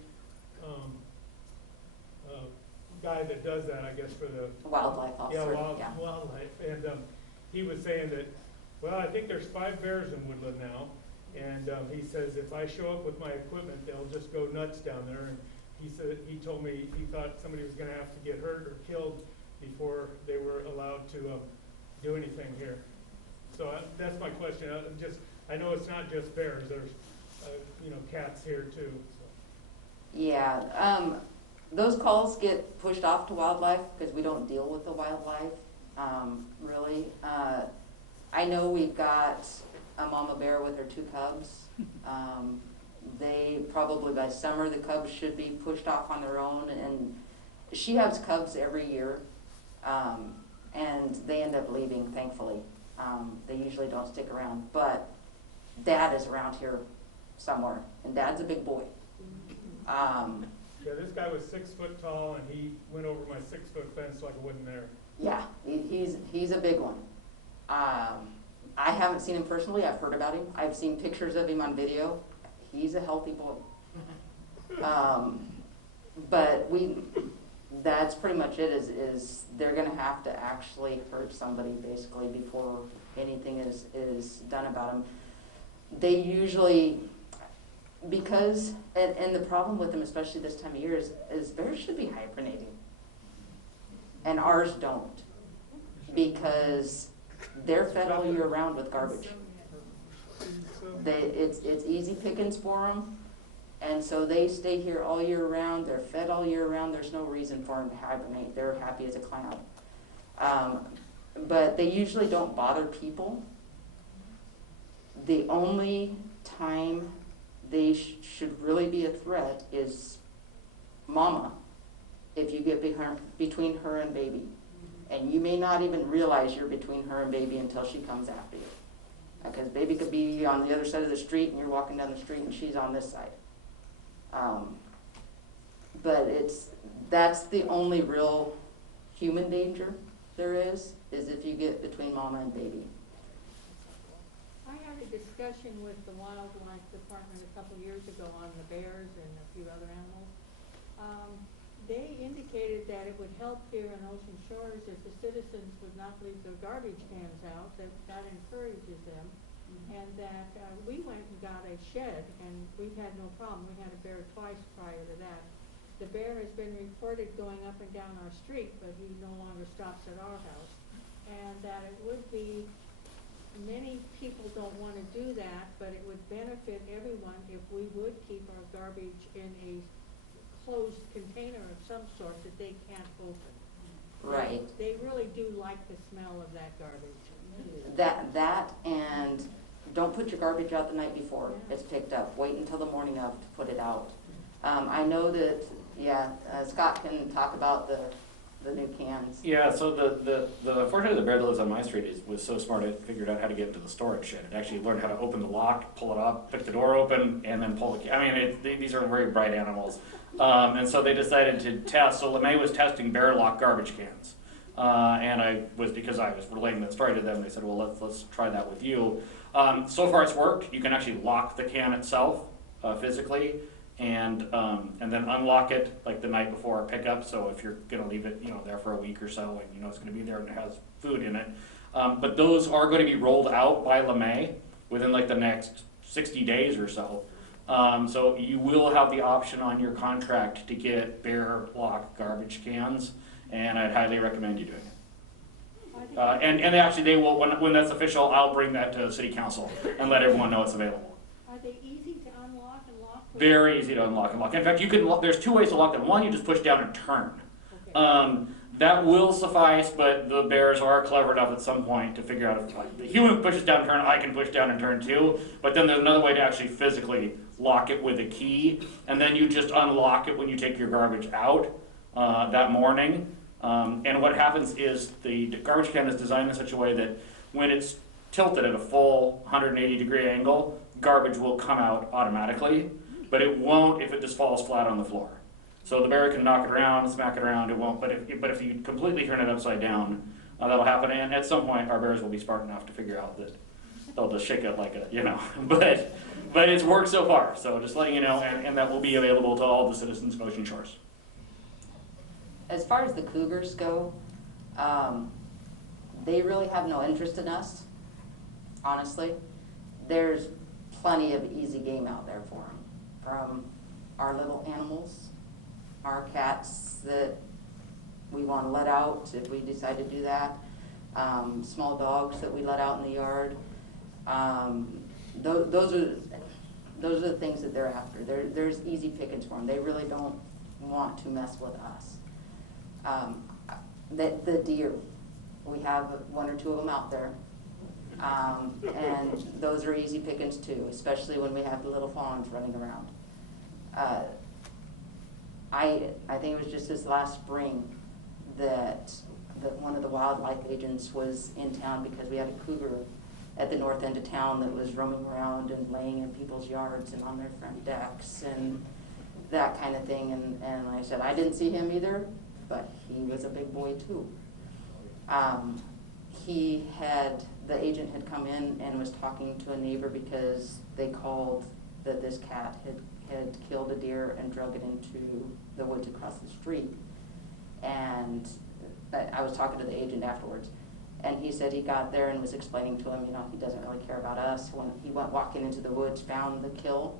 guy that does that, I guess, for the Wildlife officer. Yeah, wildlife. And he was saying that, well, I think there's 5 bears in Woodland now. And he says, if I show up with my equipment, they'll just go nuts down there. And he told me he thought somebody was going to have to get hurt or killed before they were allowed to do anything here. So that's my question. I know it's not just bears. There's cats here too. So. Yeah, those calls get pushed off to wildlife because we don't deal with the wildlife, really. I know we've got a mama bear with her 2 cubs. They probably by summer the cubs should be pushed off on their own, and she has cubs every year, and they end up leaving, thankfully. They usually don't stick around, but Dad is around here somewhere, and Dad's a big boy. Yeah, this guy was 6 foot tall, and he went over my 6 foot fence like I wasn't there. Yeah, he's a big one. I haven't seen him personally. I've heard about him. I've seen pictures of him on video. He's a healthy boy. But that's pretty much it, is they're gonna have to actually hurt somebody basically before anything is done about them. They usually, because, and the problem with them, especially this time of year, is bears should be hibernating. And ours don't, because they're fed all year round with garbage. It's easy pickings for them, and so they stay here all year round. They're fed all year round. There's no reason for them to hibernate. They're happy as a clown. But they usually don't bother people. The only time they should really be a threat is mama, if you get between her and baby. And you may not even realize you're between her and baby until she comes after you. Because baby could be on the other side of the street and you're walking down the street and she's on this side. But that's the only real human danger there is if you get between mama and baby. discussion with the wildlife department a couple years ago on the bears and a few other animals. They indicated that it would help here in Ocean Shores if the citizens would not leave their garbage cans out, that encourages them. And that we went and got a shed, and we've had no problem. We had a bear twice prior to that. The bear has been reported going up and down our street, but he no longer stops at our house. And that it would be, many people don't want to do that, but it would benefit everyone if we would keep our garbage in a closed container of some sort that they can't open. Right. They really do like the smell of that garbage. That and don't put your garbage out the night before it's picked up. Wait until the morning of to put it out. I know that, Scott can talk about the new cans. Yeah, so fortunately the bear that lives on my street was so smart it figured out how to get into the storage shed. It actually learned how to open the lock, pull it up, pick the door open, and then pull the, these are very bright animals. And so they decided to test, so LeMay was testing bear lock garbage cans. Because I was relaying that story to them, they said, well, let's try that with you. So far it's worked. You can actually lock the can itself physically, and then unlock it like the night before pickup. So if you're going to leave it, there for a week or so, and it's going to be there and it has food in it. But those are going to be rolled out by LeMay within like the next 60 days or so. So you will have the option on your contract to get bear lock garbage cans, and I'd highly recommend you doing it. And actually they will, when that's official, I'll bring that to City Council and let everyone know it's available. Are they easy to unlock and lock? Very easy to unlock and lock. In fact, there's two ways to lock them. One, you just push down and turn. Okay. That will suffice, but the bears are clever enough at some point to figure out if the human pushes down and turn, I can push down and turn too. But then there's another way to actually physically lock it with a key, and then you just unlock it when you take your garbage out that morning. And what happens is the garbage can is designed in such a way that when it's tilted at a full 180-degree angle, garbage will come out automatically, but it won't if it just falls flat on the floor. So the bear can knock it around, smack it around, it won't, but if you completely turn it upside down, that'll happen, and at some point our bears will be smart enough to figure out that they'll just shake it like but it's worked so far, so just letting you know, and that will be available to all the citizens of Ocean Shores. As far as the cougars go, they really have no interest in us, honestly. There's plenty of easy game out there for them, from our little animals, our cats that we want to let out if we decide to do that, small dogs that we let out in the yard. Those are the things that they're after. There's easy pickings for them. They really don't want to mess with us. The deer, we have one or two of them out there, and those are easy pickings too, especially when we have the little fawns running around. I think it was just this last spring that one of the wildlife agents was in town because we had a cougar at the north end of town that was roaming around and laying in people's yards and on their front decks and that kind of thing. And I said, I didn't see him either, but he was a big boy too. The agent had come in and was talking to a neighbor because they called that this cat had killed a deer and drug it into the woods across the street. And I was talking to the agent afterwards, and he said he got there and was explaining to him, he doesn't really care about us. When he went walking into the woods, found the kill,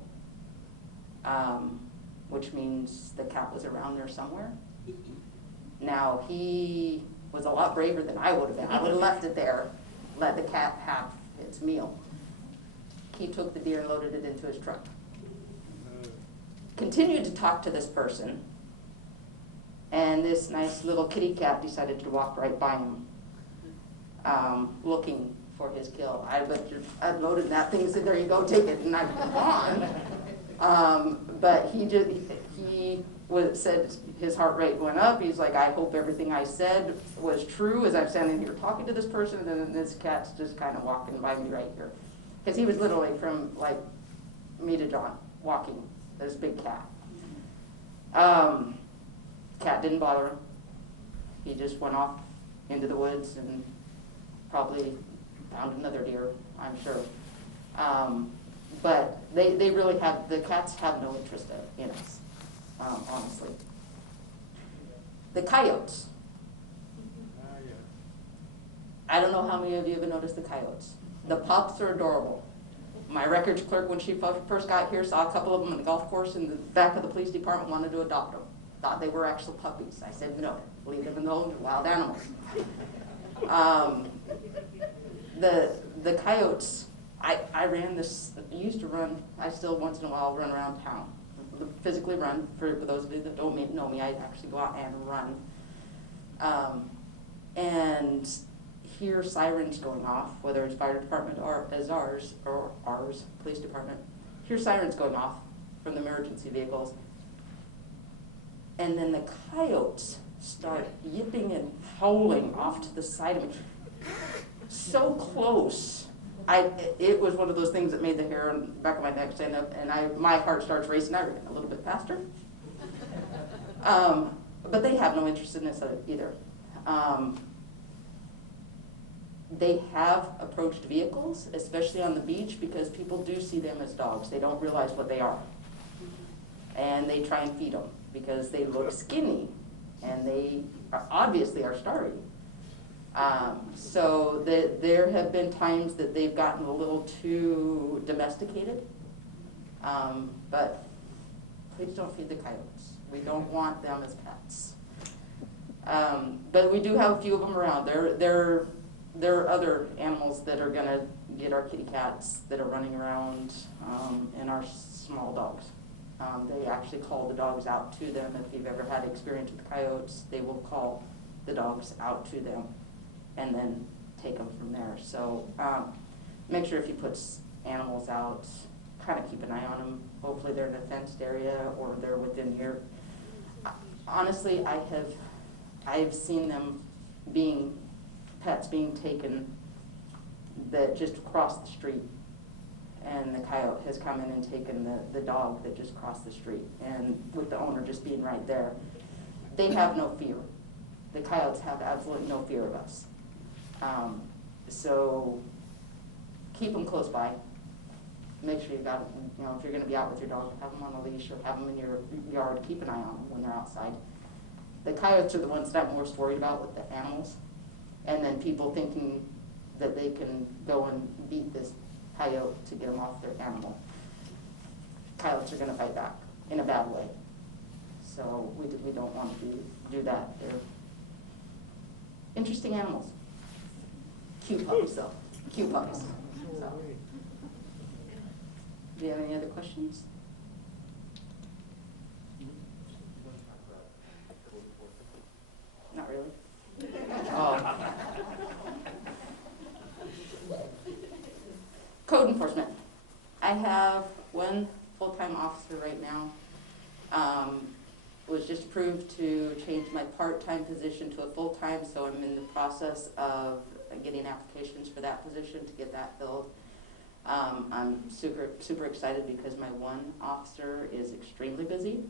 which means the cat was around there somewhere. Now, he was a lot braver than I would have been. I would have left it there, let the cat have its meal. He took the deer and loaded it into his truck. Continued to talk to this person, and this nice little kitty cat decided to walk right by him, looking for his kill. I loaded that thing and said, there you go, take it, and I'm gone. But he said his heart rate went up. He's like, I hope everything I said was true as I'm standing here talking to this person, and then this cat's just kind of walking by me right here. Because he was literally from like me to John, walking, this big cat. Cat didn't bother him. He just went off into the woods and probably found another deer, I'm sure. But they really have, the cats have no interest in us, honestly. The coyotes. I don't know how many of you have noticed the coyotes. The pups are adorable. My records clerk, when she first got here, saw a couple of them on the golf course in the back of the police department, wanted to adopt them. Thought they were actual puppies. I said, no, leave them alone, they're wild animals. The coyotes, I ran this, used to run, I still once in a while run around town. Physically run, for those of you that don't know me, I actually go out and run. And hear sirens going off, whether it's fire department or as ours, police department, hear sirens going off from the emergency vehicles. And then the coyotes start yipping and howling off to the side of me. So close. It was one of those things that made the hair on the back of my neck stand up, and my heart starts racing. I ran a little bit faster. But they have no interest in this either. They have approached vehicles, especially on the beach, because people do see them as dogs. They don't realize what they are. And they try and feed them because they look skinny, and they obviously are starving. So there have been times that they've gotten a little too domesticated, but please don't feed the coyotes. We don't want them as pets. But we do have a few of them around. There are other animals that are gonna get our kitty cats that are running around, and our small dogs. They actually call the dogs out to them. If you've ever had experience with coyotes, they will call the dogs out to them and then take them from there. So make sure if you put animals out, kind of keep an eye on them. Hopefully they're in a fenced area or they're within your. Honestly, I've seen them pets being taken that just crossed the street, and the coyote has come in and taken the dog that just crossed the street, and with the owner just being right there. They have no fear. The coyotes have absolutely no fear of us. So keep them close by. Make sure you've got, if you're going to be out with your dog, have them on a leash or have them in your yard. Keep an eye on them when they're outside. The coyotes are the ones that I'm most worried about with the animals. And then people thinking that they can go and beat this coyote to get them off their animal. Coyotes are going to fight back in a bad way. So we don't want to do that. They're interesting animals. Cute puppies, though. Cute puppies. So. Do you have any other questions? Not really. Code enforcement. I have one full-time officer right now. Was just approved to change my part-time position to a full-time, so I'm in the process of getting applications for that position to get that filled. I'm super excited because my one officer is extremely busy,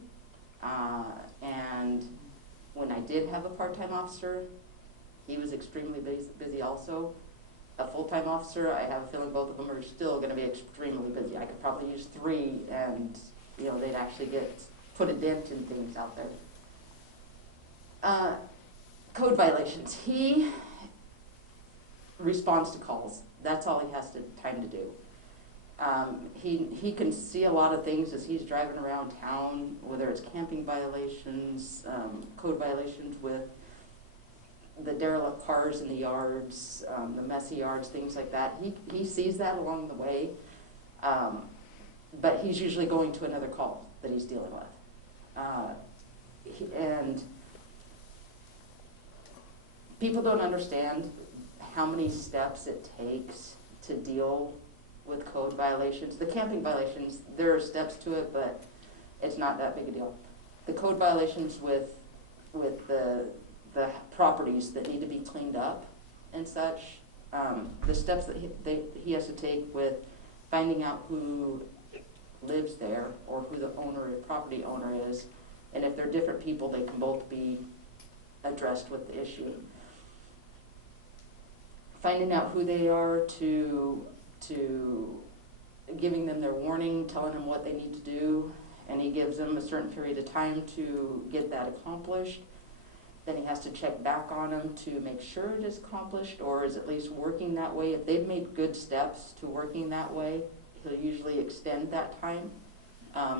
and when I did have a part-time officer, he was extremely busy also. A full-time officer, I have a feeling both of them are still going to be extremely busy. I could probably use 3, and they'd actually put a dent in things out there. Code violations. He responds to calls. That's all he has time to do. He can see a lot of things as he's driving around town, whether it's camping violations, code violations with the derelict cars in the yards, the messy yards, things like that. He sees that along the way, but he's usually going to another call that he's dealing with. And people don't understand how many steps it takes to deal with code violations. The camping violations, there are steps to it, but it's not that big a deal. The code violations with the properties that need to be cleaned up and such, the steps that he has to take with finding out who lives there or who the property owner is, and if they're different people, they can both be addressed with the issue. Finding out who they are to giving them their warning, telling them what they need to do, and he gives them a certain period of time to get that accomplished. Then he has to check back on them to make sure it is accomplished or is at least working that way. If they've made good steps to working that way, he'll usually extend that time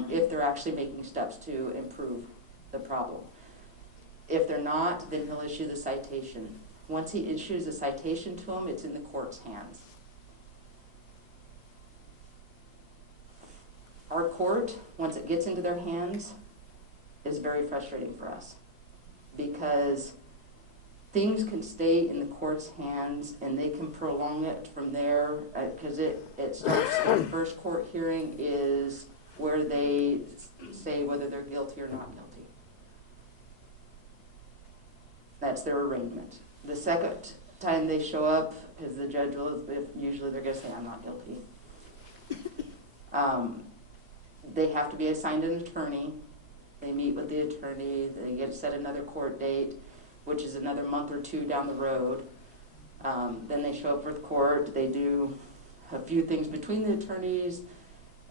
if they're actually making steps to improve the problem. If they're not, then he'll issue the citation. Once he issues a citation to them, it's in the court's hands. Our court, once it gets into their hands, is very frustrating for us because things can stay in the court's hands and they can prolong it from there because it starts, the first court hearing is where they say whether they're guilty or not guilty. That's their arraignment. The second time they show up, because the judge will, usually they're going to say, I'm not guilty. They have to be assigned an attorney. They meet with the attorney. They get set another court date, which is another month or two down the road. Then they show up for the court. They do a few things between the attorneys,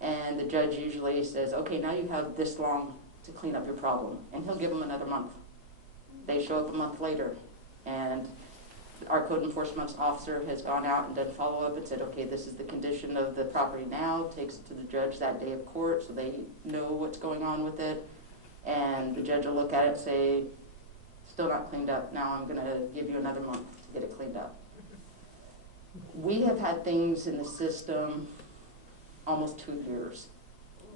and the judge usually says, okay, now you have this long to clean up your problem, and he'll give them another month. They show up a month later, and our code enforcement officer has gone out and done follow-up and said, okay, this is the condition of the property now, takes it to the judge that day of court so they know what's going on with it, and the judge will look at it and say, still not cleaned up, now I'm going to give you another month to get it cleaned up. We have had things in the system almost 2 years.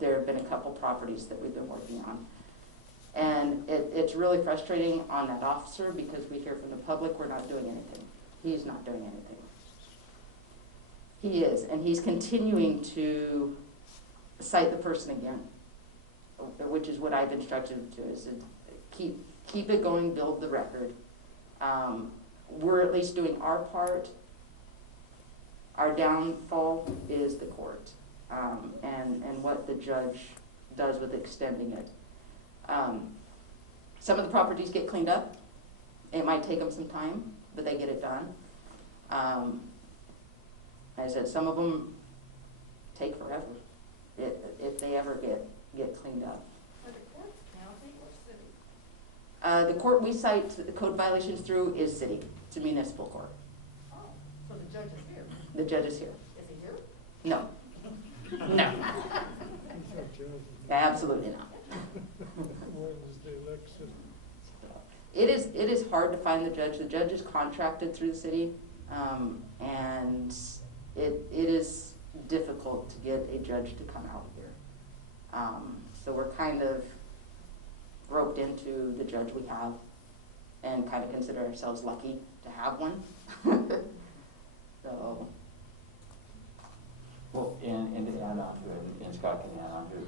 There have been a couple properties that we've been working on. And it's really frustrating on that officer because we hear from the public we're not doing anything. He's not doing anything. He is, and he's continuing to cite the person again, which is what I've instructed him to, is to keep it going, build the record. We're at least doing our part. Our downfall is the court and what the judge does with extending it. Some of the properties get cleaned up. It might take them some time, but they get it done. As I said, some of them take forever if they ever get cleaned up. Are the courts county or city? The court we cite the code violations through is city. It's a municipal court. Oh, so the judge is here. The judge is here. Is he here? No. No. Absolutely not. It is hard to find the judge. The judge is contracted through the city, and it is difficult to get a judge to come out here. So we're kind of roped into the judge we have and kind of consider ourselves lucky to have one. So. Well, and to add on to it, and Scott can add on to it,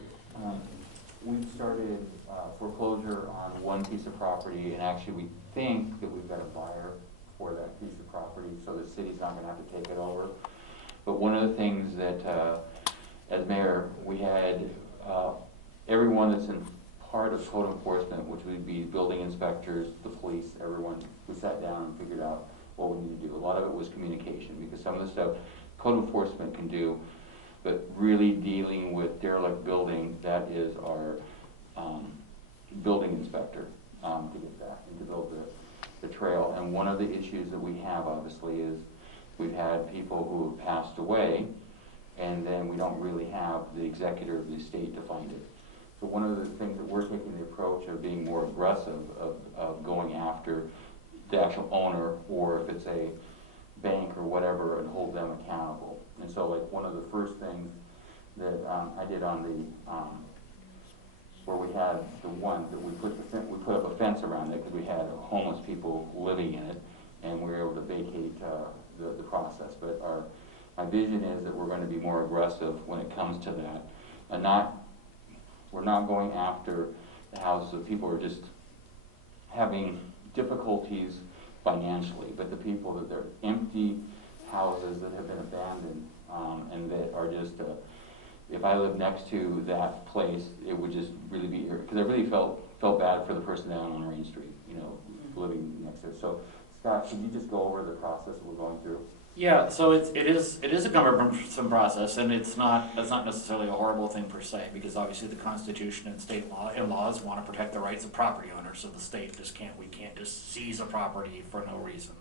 we've started foreclosure on one piece of property, and actually we think that we've got a buyer for that piece of property, so the city's not going to have to take it over. But one of the things that, as mayor, we had everyone that's in part of code enforcement, which would be building inspectors, the police, everyone, we sat down and figured out what we need to do. A lot of it was communication, because some of the stuff code enforcement can do, but really dealing with derelict building, that is our building inspector to get that and to build the trail. And one of the issues that we have, obviously, is we've had people who have passed away, and then we don't really have the executor of the estate to find it. So one of the things that we're taking the approach of being more aggressive of going after the actual owner, or if it's a bank or whatever, and hold them accountable. And so, like, one of the first things that I did on the where we had the one that we put up a fence around it because we had homeless people living in it, and we were able to vacate the process. But my vision is that we're going to be more aggressive when it comes to that, and we're not going after the houses of people who are just having difficulties financially, but the people that they're empty houses that have been abandoned and that are just, if I lived next to that place, it would just really be, because I really felt bad for the person down on Main Street, you know, living next to it. So Scott, could you just go over the process that we're going through? Yeah, so it is a cumbersome process, and that's not necessarily a horrible thing per se, because obviously the Constitution and state law and laws want to protect the rights of property owners, so the state we can't just seize a property for no reason.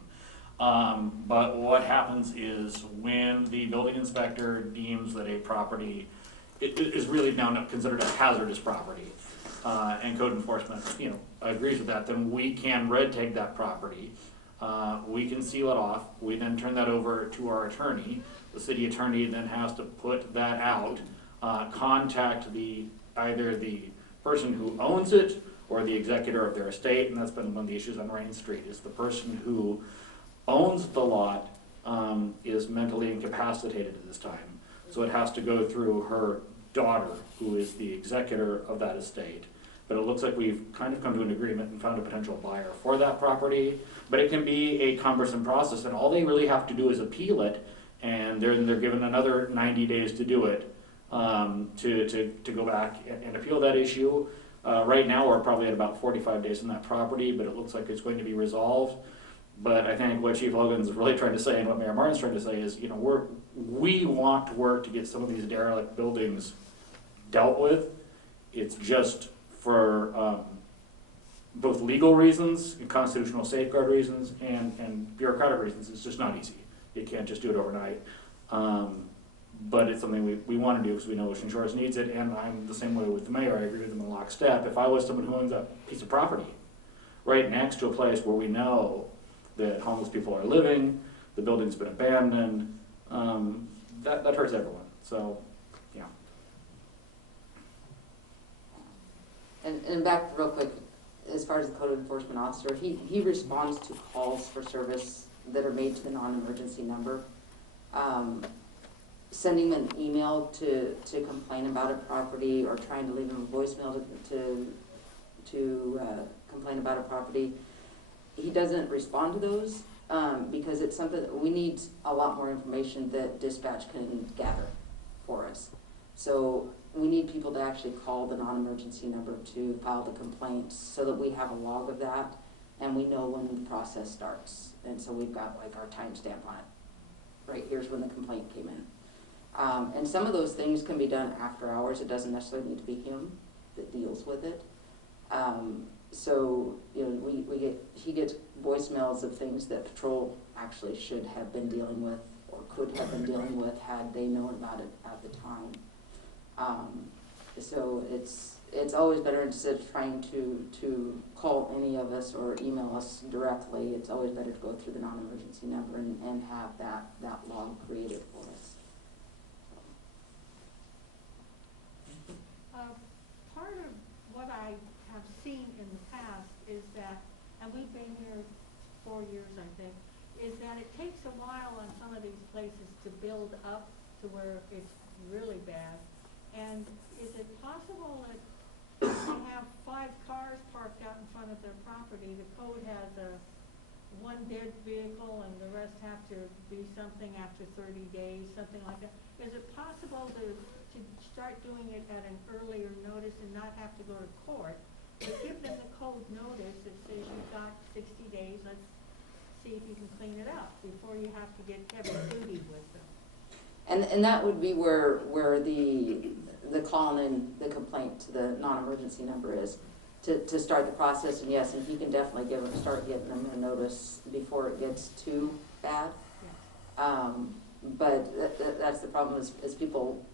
But what happens is when the building inspector deems that a property is really now not considered a hazardous property, and code enforcement, agrees with that, then we can red tag that property. We can seal it off. We then turn that over to our attorney. The city attorney then has to put that out, contact either the person who owns it or the executor of their estate, and that's been one of the issues on Rain Street, is the person who owns the lot is mentally incapacitated at this time. So it has to go through her daughter, who is the executor of that estate. But it looks like we've kind of come to an agreement and found a potential buyer for that property. But it can be a cumbersome process, and all they really have to do is appeal it, and they're given another 90 days to do it, to go back and appeal that issue. Right now, we're probably at about 45 days on that property, but it looks like it's going to be resolved. But I think what Chief Logan's really trying to say, and what Mayor Martin's trying to say is, we want to work to get some of these derelict buildings dealt with. It's just for both legal reasons, and constitutional safeguard reasons, and bureaucratic reasons. It's just not easy. You can't just do it overnight. But it's something we want to do because we know Ocean Shores needs it, and I'm the same way with the mayor. I agree with him in lockstep. If I was someone who owns a piece of property right next to a place where we know that homeless people are living, the building's been abandoned, that hurts everyone. So, yeah. And back real quick, as far as the code enforcement officer, he responds to calls for service that are made to the non-emergency number. Sending them an email to complain about a property, or trying to leave them a voicemail to complain about a property, he doesn't respond to those because it's something that we need a lot more information that dispatch can gather for us. So we need people to actually call the non-emergency number to file the complaints so that we have a log of that and we know when the process starts. And so we've got like our timestamp on it. Right, here's when the complaint came in. And some of those things can be done after hours. It doesn't necessarily need to be him that deals with it. So, he gets voicemails of things that patrol actually should have been dealing with or could have been dealing with had they known about it at the time. So it's always better, instead of trying to call any of us or email us directly, it's always better to go through the non-emergency number and have that log created for us. Part of what I have seen in the past is that, and we've been here 4 years, I think, is that it takes a while on some of these places to build up to where it's really bad. And is it possible that they have 5 cars parked out in front of their property? The code has one dead vehicle and the rest have to be something after 30 days, something like that. Is it possible to start doing it at an earlier notice and not have to go to court, but give them the code notice that says you've got 60 days, let's see if you can clean it up before you have to get heavy duty with them? And that would be where the call in the complaint to the non-emergency number is, to start the process. And yes, and he can definitely start giving them a notice before it gets too bad. Yeah. But that's the problem is people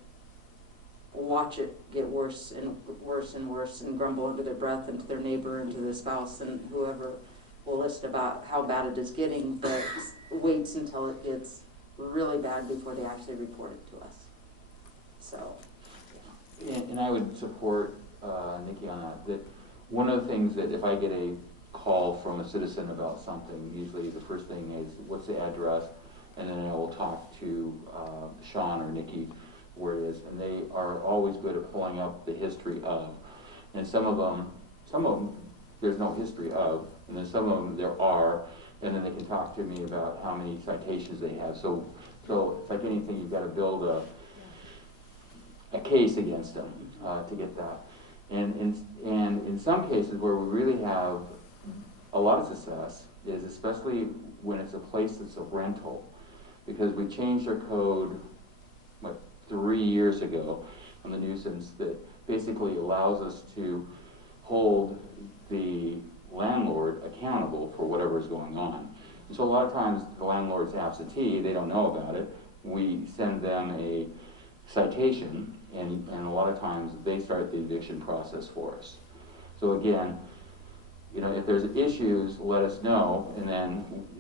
watch it get worse and worse and worse and grumble under their breath and to their neighbor and to the spouse and whoever will list about how bad it is getting, but waits until it gets really bad before they actually report it to us. So, yeah. And I would support Neccie on that one of the things that if I get a call from a citizen about something, usually the first thing is, what's the address? And then I will talk to Sean or Neccie where it is, and they are always good at pulling up the history of. And some of them there's no history of, and then some of them there are, and then they can talk to me about how many citations they have. So it's like anything, you've got to build a case against them to get that. And in some cases where we really have a lot of success is especially when it's a place that's a rental. because we changed our code, 3 years ago on the nuisance that basically allows us to hold the landlord accountable for whatever is going on. And so a lot of times the landlord's absentee, they don't know about it. We send them a citation, and a lot of times they start the eviction process for us. So again, you know, if there's issues, let us know, and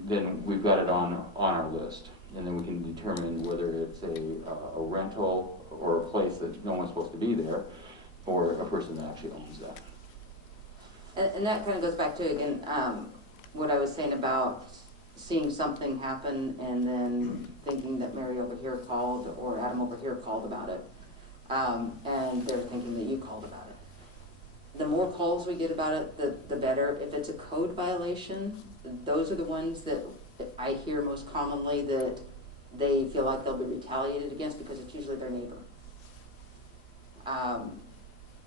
then we've got it on our list. And then we can determine whether it's a rental or a place that no one's supposed to be there, or a person that actually owns that. And that kind of goes back to, again, what I was saying about seeing something happen and then thinking that Mary over here called or Adam over here called about it, and they're thinking that you called about it. The more calls we get about it, the better. If it's a code violation, those are the ones that I hear most commonly that they feel like they'll be retaliated against because it's usually their neighbor.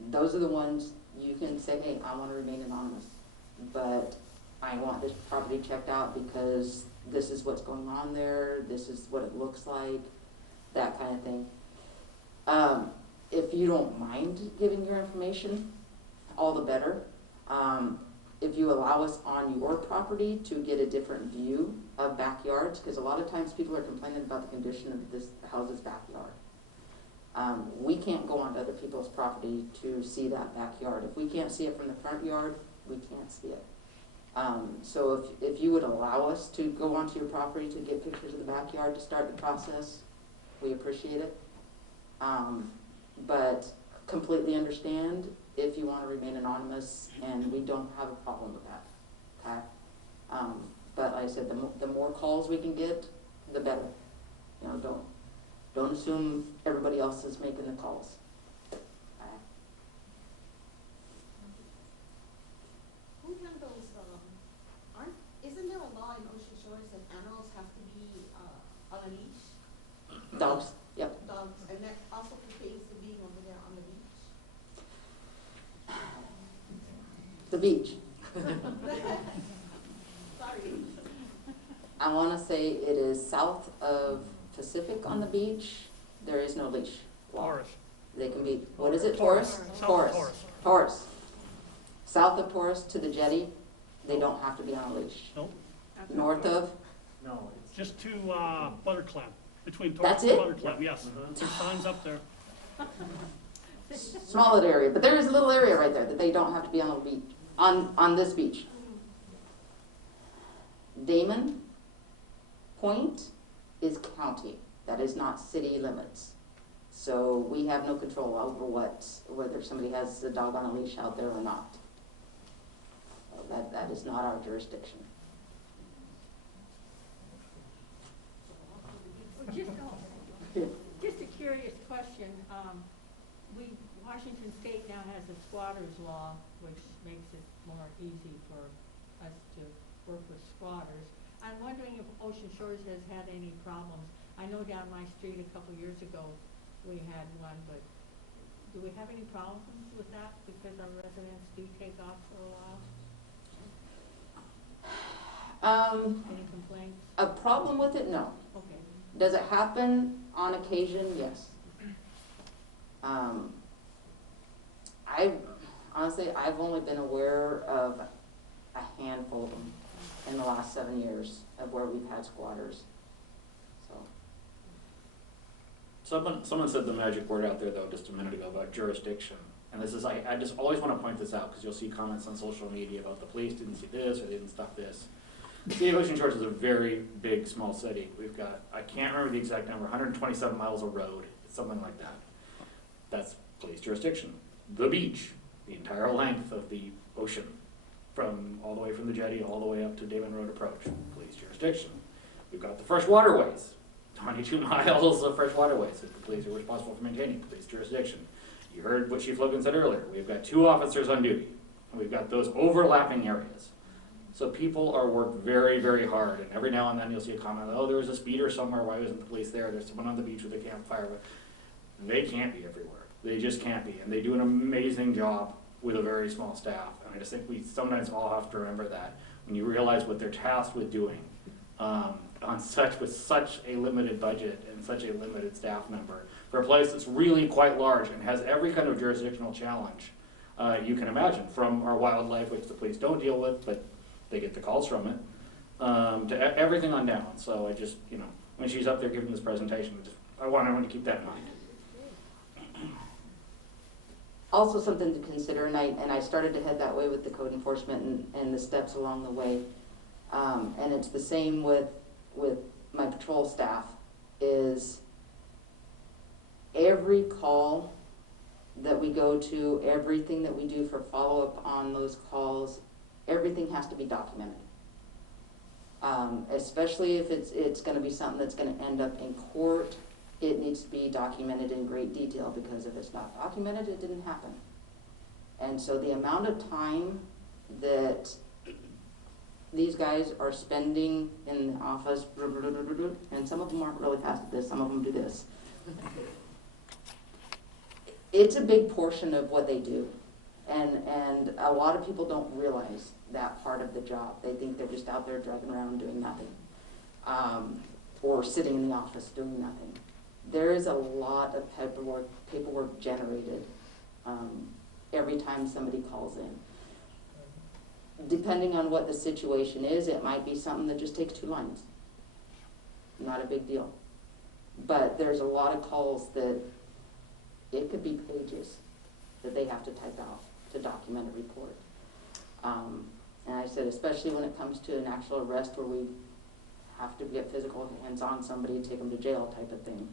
Those are the ones you can say, hey, I want to remain anonymous, but I want this property checked out because this is what's going on there, this is what it looks like, that kind of thing. If you don't mind giving your information, all the better. If you allow us on your property to get a different view of backyards, because a lot of times people are complaining about the condition of this house's backyard. We can't go onto other people's property to see that backyard. If we can't see it from the front yard, we can't see it. So if you would allow us to go onto your property to get pictures of the backyard to start the process, we appreciate it. But completely understand if you want to remain anonymous, and we don't have a problem with that, okay? But like I said, the more calls we can get, the better. You know, don't assume everybody else is making the calls. Okay? Who handles, isn't there a law in Ocean Shores that animals have to be on a leash? Dogs, yep. Dogs, and that also pertains to being over there on the beach? The beach. Sorry. I want to say it is south of Pacific on the beach. There is no leash law. Taurus. They can be, what is it, Taurus? Taurus. Taurus. South of Taurus to the jetty, they don't have to be on a leash. Nope, North of, No, it's just to Butter Clam, between That's Taurus and it? Butter Clam, yes. There's signs up there. smaller area, but there is a little area right there that they don't have to be on the beach, on this beach. Damon Point is county, that is not city limits. So we have no control over whether somebody has a dog on a leash out there or not. That is not our jurisdiction. Just a curious question. Washington State now has a squatters law, which makes it more easy for us to work with squatters. I'm wondering if Ocean Shores has had any problems. I know down my street a couple years ago we had one, but do we have any problems with that because our residents do take off for a while? Any complaints? A problem with it? No. Okay. Does it happen on occasion? Yes. I've only been aware of a handful of them in the last 7 years of where we've had squatters. So. Someone said the magic word out there though just a minute ago about jurisdiction. And this is, I just always want to point this out because you'll see comments on social media about the police didn't see this or they didn't stop this. The city of Ocean Shores is a very big, small city. We've got, I can't remember the exact number, 127 miles of road, something like that. That's police jurisdiction. The beach, the entire length of the ocean, from all the way from the jetty all the way up to Damon Road approach, police jurisdiction. We've got the fresh waterways, 22 miles of fresh waterways that the police are responsible for maintaining, police jurisdiction. You heard what Chief Logan said earlier. We've got 2 officers on duty, and we've got those overlapping areas. So people are worked very, very hard, and every now and then you'll see a comment, oh, there was a speeder somewhere, why wasn't the police there? There's someone on the beach with a campfire. They can't be everywhere. They just can't be, and they do an amazing job with a very small staff. And I just think we sometimes all have to remember that when you realize what they're tasked with doing. with such a limited budget and such a limited staff member for a place that's really quite large and has every kind of jurisdictional challenge you can imagine, from our wildlife, which the police don't deal with, but they get the calls from it, to everything on down. So I just, you know, when she's up there giving this presentation, I want everyone to keep that in mind. Also something to consider, and I started to head that way with the code enforcement and the steps along the way. And it's the same with my patrol staff, is every call that we go to, everything that we do for follow-up on those calls, everything has to be documented. Especially if it's gonna be something that's gonna end up in court, it needs to be documented in great detail, because if it's not documented, it didn't happen. And so the amount of time that these guys are spending in the office, and some of them aren't really fast at this, some of them do this. It's a big portion of what they do. And a lot of people don't realize that part of the job. They think they're just out there driving around doing nothing. Or sitting in the office doing nothing. There is a lot of paperwork generated every time somebody calls in. Depending on what the situation is, it might be something that just takes 2 lines. Not a big deal. But there's a lot of calls that it could be pages that they have to type out to document a report. And I said, especially when it comes to an actual arrest where we have to get physical hands on somebody, take them to jail type of thing.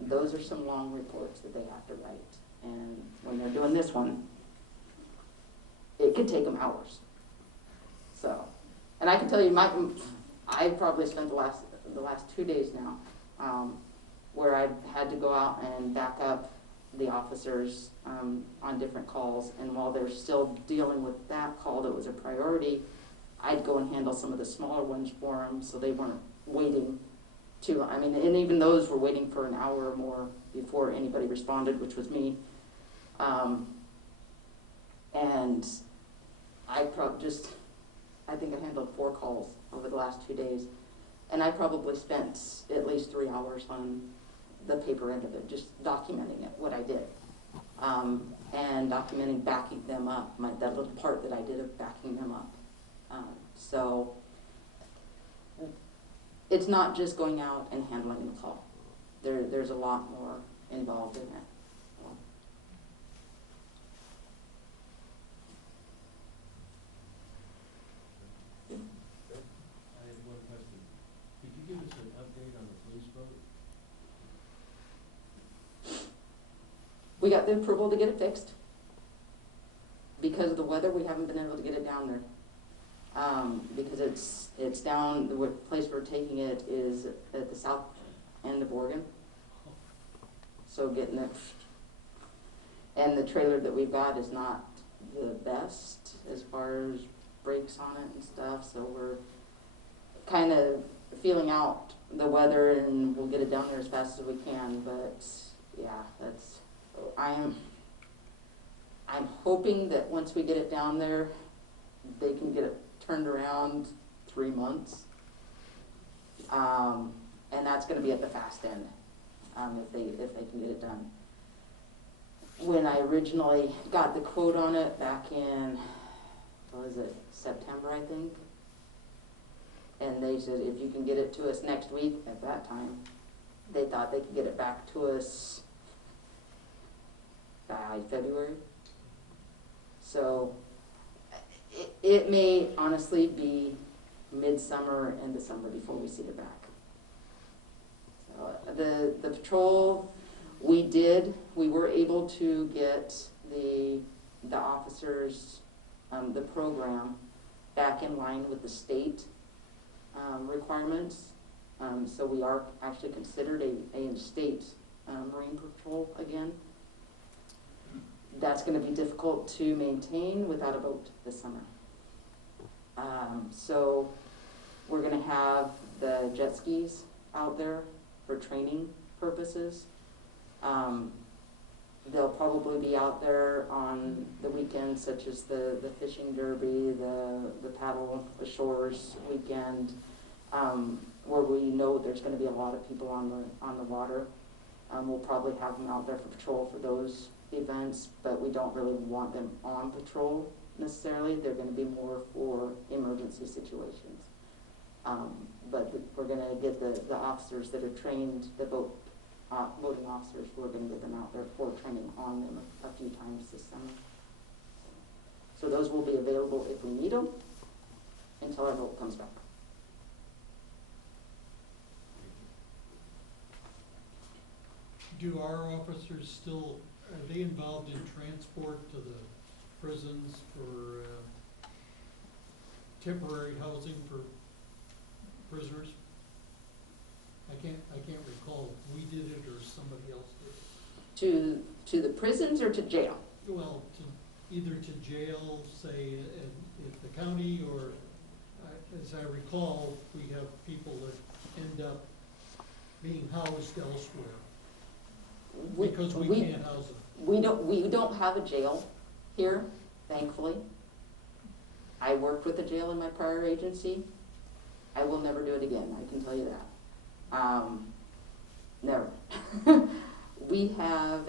Those are some long reports that they have to write. And when they're doing this one, it could take them hours. So, and I can tell you, I probably spent the last 2 days now, where I've had to go out and back up the officers on different calls, and while they're still dealing with that call that was a priority, I'd go and handle some of the smaller ones for them, so they weren't waiting too long. I mean, and even those were waiting for an hour or more before anybody responded, which was me. And I think I handled 4 calls over the last 2 days, and I probably spent at least 3 hours on the paper end of it, just documenting it, what I did, and documenting backing them up, that little part that I did of backing them up. So it's not just going out and handling the call. There's a lot more involved in it. I have one question. Could you give us an update on the police boat? We got the approval to get it fixed. Because of the weather, we haven't been able to get it down there. Because it's down, the place we're taking it is at the south end of Oregon. So getting it, and the trailer that we've got is not the best as far as brakes on it and stuff, so we're kind of feeling out the weather, and we'll get it down there as fast as we can. But yeah, I'm hoping that once we get it down there, they can get it turned around 3 months, and that's going to be at the fast end, if they can get it done. When I originally got the quote on it back in, what was it, September, I think, and they said if you can get it to us next week, at that time, they thought they could get it back to us by February. So it may honestly be midsummer and December before we see it back. So the patrol, we were able to get the officers, the program back in line with the state requirements. So we are actually considered a state Marine Patrol again. That's going to be difficult to maintain without a boat this summer. So we're going to have the jet skis out there for training purposes. They'll probably be out there on the weekends, such as the fishing derby, the paddle ashores weekend, where we know there's gonna be a lot of people on the water. We'll probably have them out there for patrol for those events, but we don't really want them on patrol necessarily. They're gonna be more for emergency situations. But we're gonna get the officers that are trained, the boating officers, we're gonna get them out there for training on them a few times this summer. So those will be available if we need them until our boat comes back. Do our officers still, are they involved in transport to the prisons for temporary housing for prisoners? I can't recall if we did it or somebody else did it. To the prisons or to jail? Well, either to jail, say, at the county, or, as I recall, we have people that end up being housed elsewhere. Because we can't house them. We don't have a jail here, thankfully. I worked with a jail in my prior agency. I will never do it again, I can tell you that. Never. We have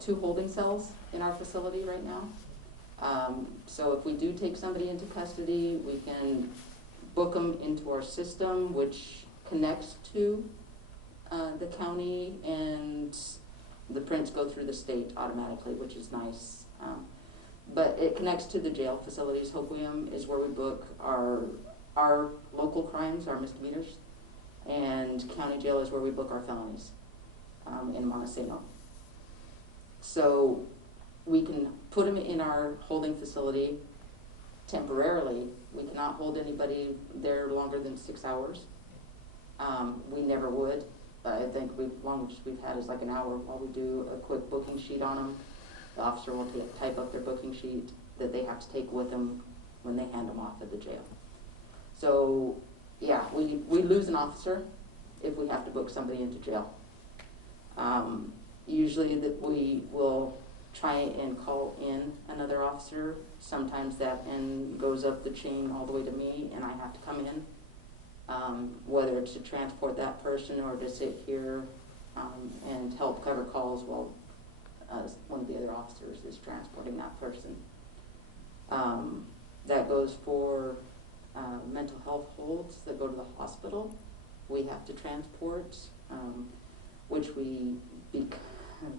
two holding cells in our facility right now. So if we do take somebody into custody, we can book them into our system, which connects to the county, and the prints go through the state automatically, which is nice. But it connects to the jail facilities. Hoquiam is where we book our local crimes, our misdemeanors, and county jail is where we book our felonies in Montesano. So we can put them in our holding facility temporarily. We cannot hold anybody there longer than 6 hours. We never would. I think longest we've had is like an hour while we do a quick booking sheet on them. The officer will type up their booking sheet that they have to take with them when they hand them off at the jail. So, yeah, we lose an officer if we have to book somebody into jail. Usually that we will try and call in another officer. Sometimes that end goes up the chain all the way to me, and I have to come in. Whether it's to transport that person or to sit here and help cover calls while one of the other officers is transporting that person. That goes for mental health holds that go to the hospital. We have to transport, which we,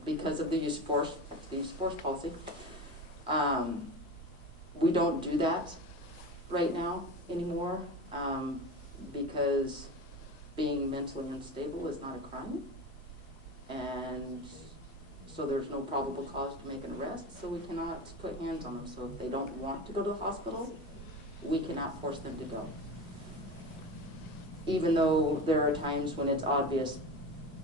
because of the use of force, the use of force policy, we don't do that right now anymore. Because being mentally unstable is not a crime, and so there's no probable cause to make an arrest, so we cannot put hands on them. So if they don't want to go to the hospital, we cannot force them to go. Even though there are times when it's obvious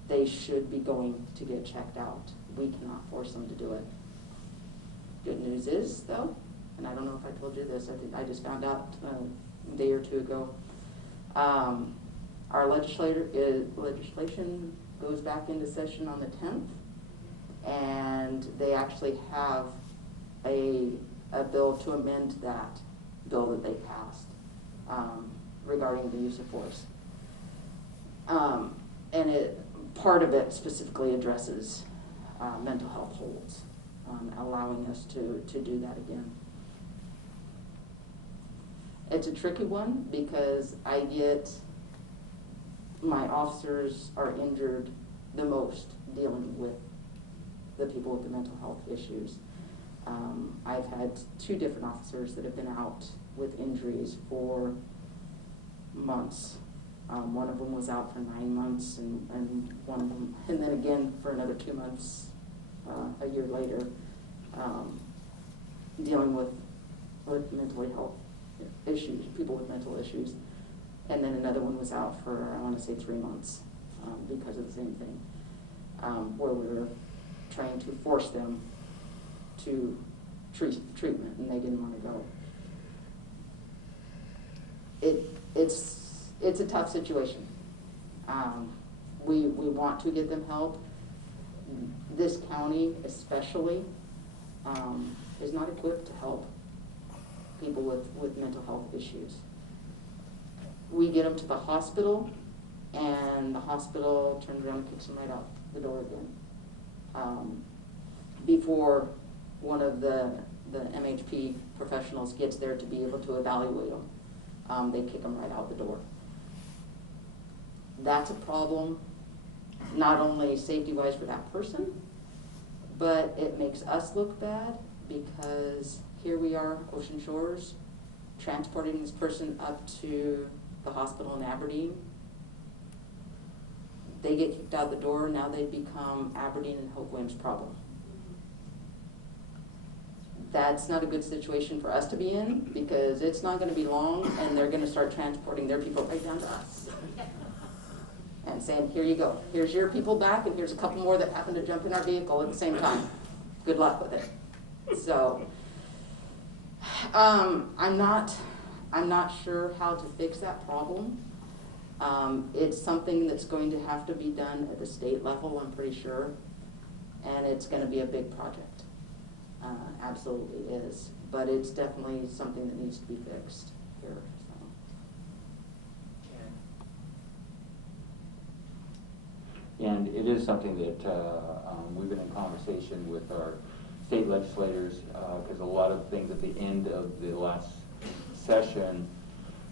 they should be going to get checked out, we cannot force them to do it. Good news is, though, and I don't know if I told you this, I just found out a day or two ago, our legislation goes back into session on the 10th, and they actually have a bill to amend that bill that they passed regarding the use of force. And part of it specifically addresses mental health holds, allowing us to do that again. It's a tricky one because my officers are injured the most dealing with the people with the mental health issues. I've had 2 different officers that have been out with injuries for months. One of them was out for 9 months, and one of them, and then again for another 2 months a year later, dealing with mental health issues, people with mental issues. And then another one was out for, I want to say 3 months because of the same thing, where we were trying to force them to treatment, and they didn't want to go. It's a tough situation. We want to get them help. This county especially is not equipped to help people with mental health issues. we get them to the hospital, and the hospital turns around and kicks them right out the door again. Before one of the MHP professionals gets there to be able to evaluate them, they kick them right out the door. That's a problem, not only safety-wise for that person, but it makes us look bad because here we are, Ocean Shores, transporting this person up to the hospital in Aberdeen. They get kicked out the door, now they become Aberdeen and Hope Williams' problem. That's not a good situation for us to be in because it's not gonna be long and they're gonna start transporting their people right down to us. And saying, here you go, here's your people back and here's a couple more that happen to jump in our vehicle at the same time. Good luck with it. So, I'm not sure how to fix that problem. It's something that's going to have to be done at the state level, I'm pretty sure, and it's gonna be a big project. Absolutely is, but it's definitely something that needs to be fixed here, so. And it is something that we've been in conversation with our state legislators, because a lot of things at the end of the last session,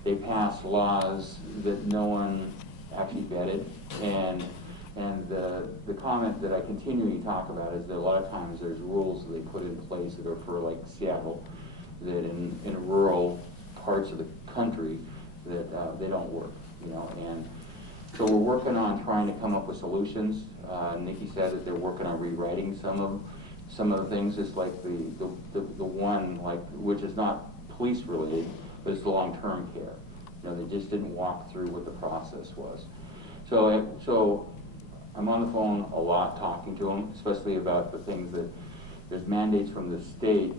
they passed laws that no one actually vetted, and the comment that I continually talk about is that a lot of times there's rules that they put in place that are for like Seattle, that in rural parts of the country that they don't work, you know, and so we're working on trying to come up with solutions. Neccie said that they're working on rewriting some of the things, just like the one, like, which is not police related, but it's the long-term care. You know, they just didn't walk through what the process was. So I'm on the phone a lot talking to them, especially about the things that there's mandates from the state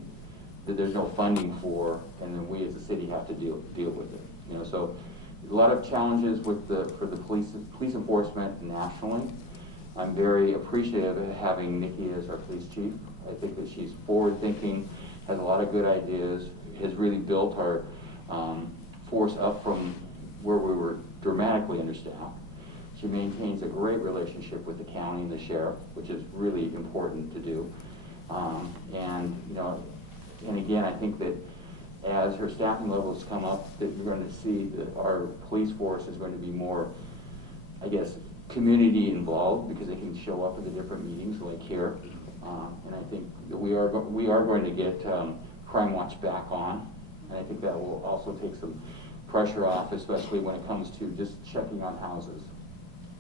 that there's no funding for, and then we as a city have to deal with it. You know, so a lot of challenges with for the police enforcement nationally. I'm very appreciative of having Neccie as our police chief. I think that she's forward-thinking, has a lot of good ideas, has really built our force up from where we were dramatically understaffed. She maintains a great relationship with the county and the sheriff, which is really important to do. And you know, and again, I think that as her staffing levels come up, that you're going to see that our police force is going to be more, I guess, community involved because they can show up at the different meetings like here. And I think that we are going to get Crime Watch back on, and I think that will also take some pressure off, especially when it comes to just checking on houses.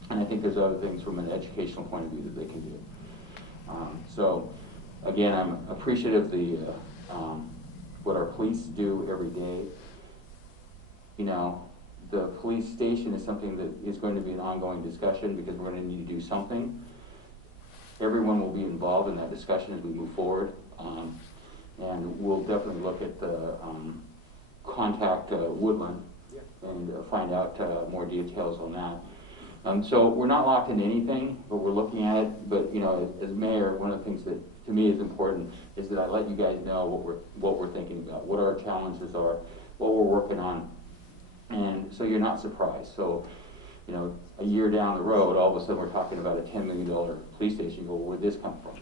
And I think there's other things from an educational point of view that they can do. So again, I'm appreciative of the what our police do every day. You know, the police station is something that is going to be an ongoing discussion because we're going to need to do something. Everyone will be involved in that discussion as we move forward. And we'll definitely look at the contact Woodland and find out more details on that. So we're not locked into anything, but we're looking at it. But you know, as mayor, one of the things that to me is important is that I let you guys know what we're thinking about, what our challenges are, what we're working on, and so you're not surprised. So, you know, a year down the road, all of a sudden we're talking about a $10 million police station. You go, well, where'd this come from?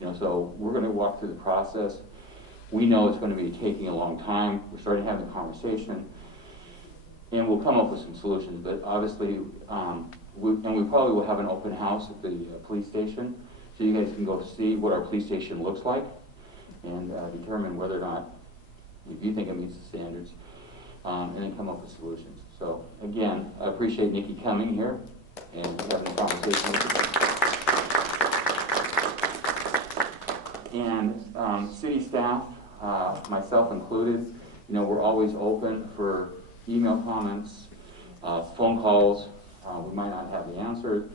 You know, so we're going to walk through the process. We know it's going to be taking a long time. We're starting having a conversation, and we'll come up with some solutions. But obviously, we probably will have an open house at the police station, so you guys can go see what our police station looks like and determine whether or not you think it meets the standards, and then come up with solutions. So again, I appreciate Neccie coming here and having a conversation with you. And city staff, myself included, you know, we're always open for email comments, phone calls. We might not have the answers,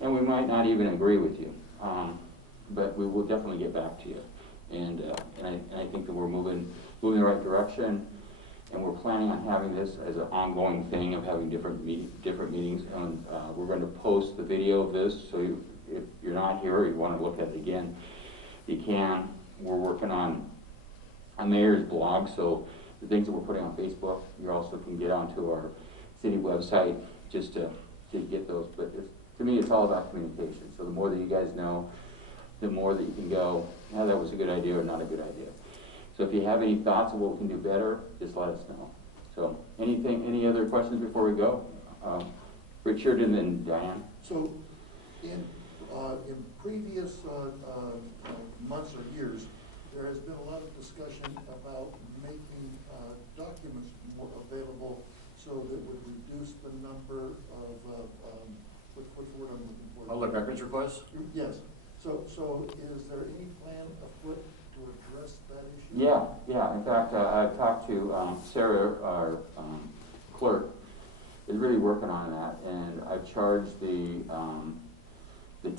and we might not even agree with you, but we will definitely get back to you. And I think that we're moving in the right direction, and we're planning on having this as an ongoing thing of having different meetings. And we're going to post the video of this, so if you're not here or you want to look at it again, you can. We're working on a mayor's blog, so the things that we're putting on Facebook, you also can get onto our city website just to get those. But to me, it's all about communication. So the more that you guys know, the more that you can go, yeah, that was a good idea or not a good idea. So if you have any thoughts of what we can do better, just let us know. So any other questions before we go? Richard and then Diane. So in previous months or years, there has been a lot of discussion about making documents more available so that would reduce the number of, what's the word I'm looking for? Public records requests? Yes. So is there any plan afoot to address that issue? Yeah. In fact, I've talked to Sarah, our clerk, is really working on that, and I've charged the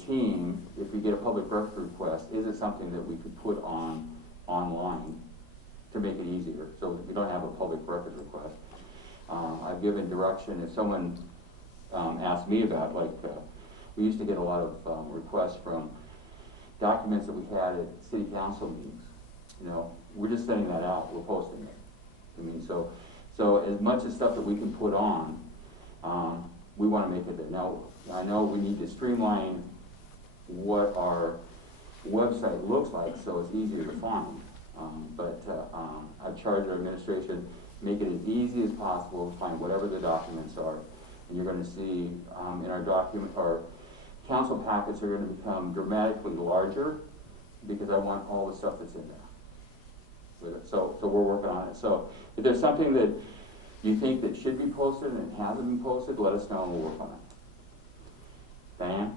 team, if we get a public record request, is it something that we could put online to make it easier, so we don't have a public record request. I've given direction, if someone asks me about, like, we used to get a lot of requests from documents that we had at city council meetings. You know, we're just sending that out, we're posting it. I mean, so as much as stuff that we can put on, we want to make it that. Now, I know we need to streamline what our website looks like so it's easier to find. But I've charged our administration, make it as easy as possible to find whatever the documents are. And you're going to see in our council packets are going to become dramatically larger because I want all the stuff that's in there. So we're working on it. So if there's something that you think that should be posted and it hasn't been posted, let us know and we'll work on it. Diane?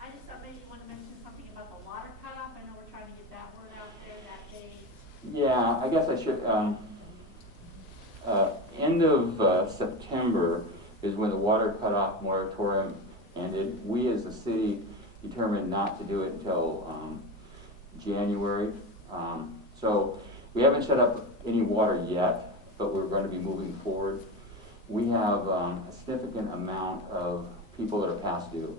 I just thought maybe you want to mention something about the water cutoff. I know we're trying to get that word out there that day. Yeah, I guess I should. End of September is when the water cutoff moratorium ended. We as a city determined not to do it until January. So we haven't shut up any water yet, but we're going to be moving forward. We have a significant amount of people that are past due.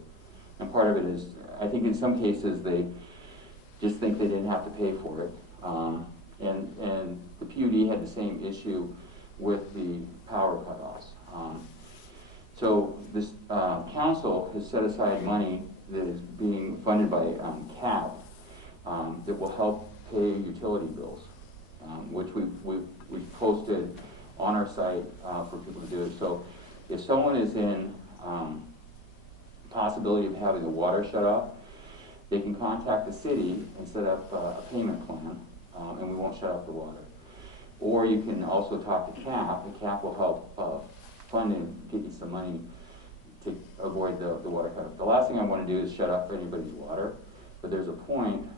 And part of it is, I think in some cases they just think they didn't have to pay for it. And the PUD had the same issue with the power cutoffs. So this council has set aside money that is being funded by CAP that will help pay utility bills, which we've posted on our site for people to do it. So if someone is in possibility of having the water shut off, they can contact the city and set up a payment plan, and we won't shut off the water. Or you can also talk to CAP. The CAP will help fund and get you some money to avoid the water cutoff. The last thing I want to do is shut off anybody's water, but there's a point.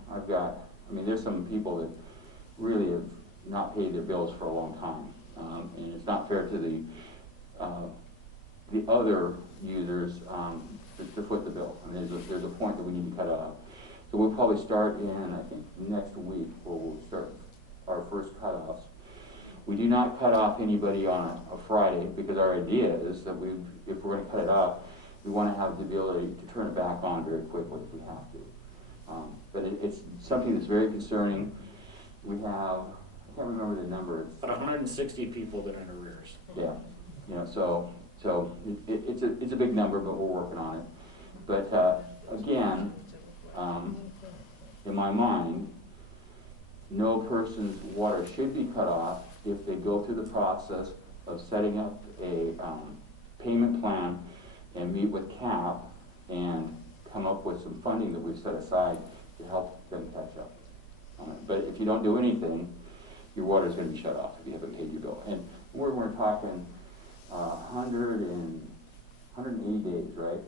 There's some people that really have not paid their bills for a long time, and it's not fair to the other users to foot the bill. I mean, there's a point that we need to cut off. So we'll probably start in, I think, next week, where we'll start our first cutoffs. We do not cut off anybody on a Friday, because our idea is that if we're going to cut it off, we want to have the ability to turn it back on very quickly if we have to. But it's something that's very concerning. We have, I can't remember the number. It's about 160 people that are in arrears. Yeah, so it's a big number, but we're working on it. But again, in my mind, no person's water should be cut off if they go through the process of setting up a payment plan and meet with CAP and come up with some funding that we've set aside to help them catch up. But if you don't do anything, your water is going to be shut off if you haven't paid your bill. And we're talking 180 days, right?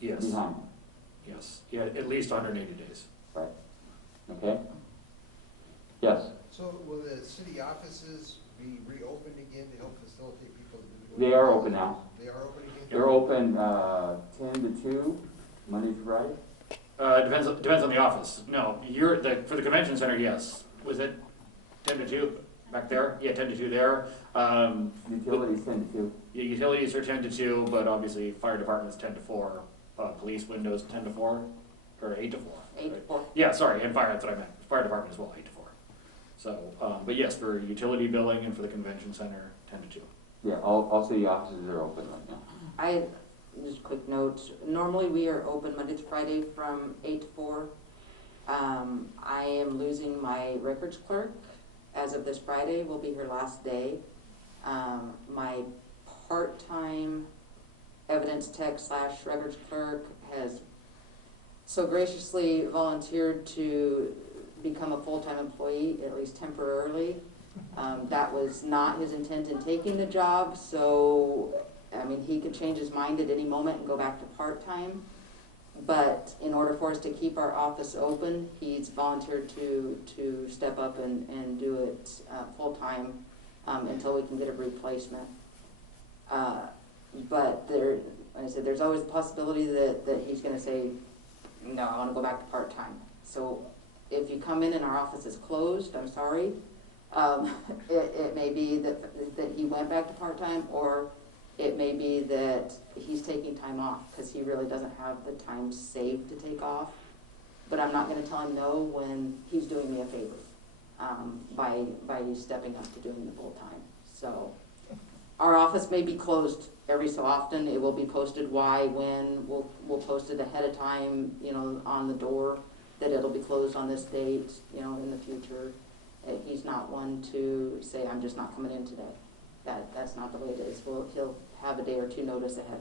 Yes. Behind. Yes. Yeah, at least 180 days. Right. Okay? Yes? So will the city offices be reopened again to help facilitate people to do? They are open now. They are open again? They're open 10 to 2, Monday to Friday. Depends on the office. No, for the convention center, yes. Was it 10 to 2 back there? Yeah, 10 to 2 there. Utilities 10 to 2. Yeah, utilities are 10 to 2, but obviously fire department's 10 to 4. Police windows 10 to 4, or 8 to 4. 8 to 4. Yeah, sorry, and fire, that's what I meant. Fire department as well, 8 to 4. So, but yes, for utility billing and for the convention center, 10 to 2. Yeah, all city offices are open right now. Just a quick note, normally we are open Monday to Friday from 8 to 4. I am losing my records clerk. As of this Friday, will be her last day. My part-time evidence tech / records clerk has so graciously volunteered to become a full-time employee, at least temporarily. That was not his intent in taking the job, so I mean, he could change his mind at any moment and go back to part-time. But in order for us to keep our office open, he's volunteered to step up and do it full-time until we can get a replacement. But there, like I said, there's always the possibility that he's gonna say, no, I wanna go back to part-time. So if you come in and our office is closed, I'm sorry. It may be that he went back to part-time, or it may be that he's taking time off because he really doesn't have the time saved to take off. But I'm not gonna tell him no when he's doing me a favor by stepping up to doing the full-time. So our office may be closed every so often. It will be posted why, when. We'll post it ahead of time, you know, on the door that it'll be closed on this date, you know, in the future. He's not one to say, I'm just not coming in today. That's not the way it is. He'll have a day or two notice ahead,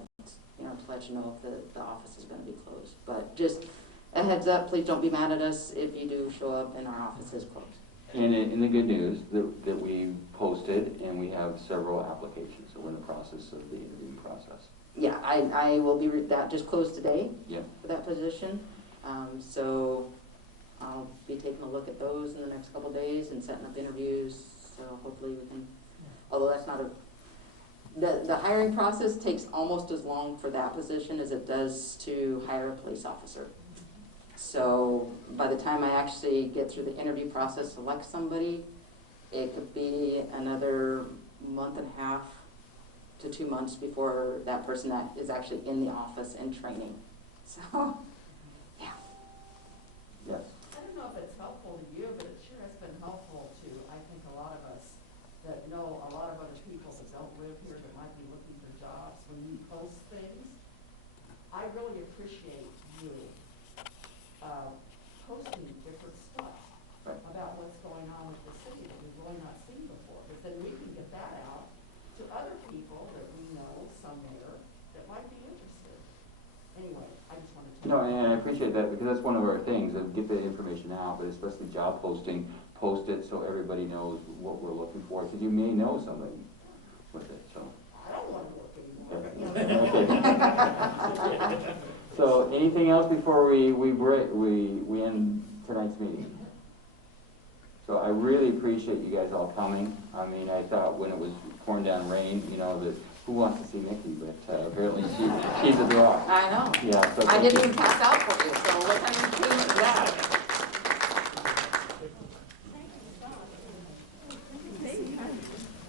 you know, to let you know if the office is going to be closed. But just a heads up, please don't be mad at us if you do show up and our office is closed. And in the good news that we posted, and we have several applications, so we're in the process of the interviewing process. Yeah, I will be, that just closed today. Yeah. For that position. So I'll be taking a look at those in the next couple of days and setting up interviews. So hopefully we can, although that's not the hiring process takes almost as long for that position as it does to hire a police officer. So by the time I actually get through the interview process, select somebody, it could be another month and a half to 2 months before that person that is actually in the office and training. So, yeah. Yes. I don't know if it's helpful to you, but it sure has been helpful to, I think, a lot of us that know a lot of other people that don't live here that might be looking for jobs. When you post things, I really appreciate you posting different stuff about what's going on with the city that we've really not seen before. But then we can get that out to other people that we know somewhere that might be interested. Anyway, I just wanted to. No, and I appreciate that, because that's one of our things, get the information out, but especially job posting, post it so everybody knows what we're looking for, because you may know somebody with it, so. I don't want to work anymore. Okay. So, anything else before we end tonight's meeting? So I really appreciate you guys all coming. I mean, I thought when it was pouring down rain, you know, that who wants to see Neccie, but apparently she's a draw. I know. Yeah. So I didn't even pass out for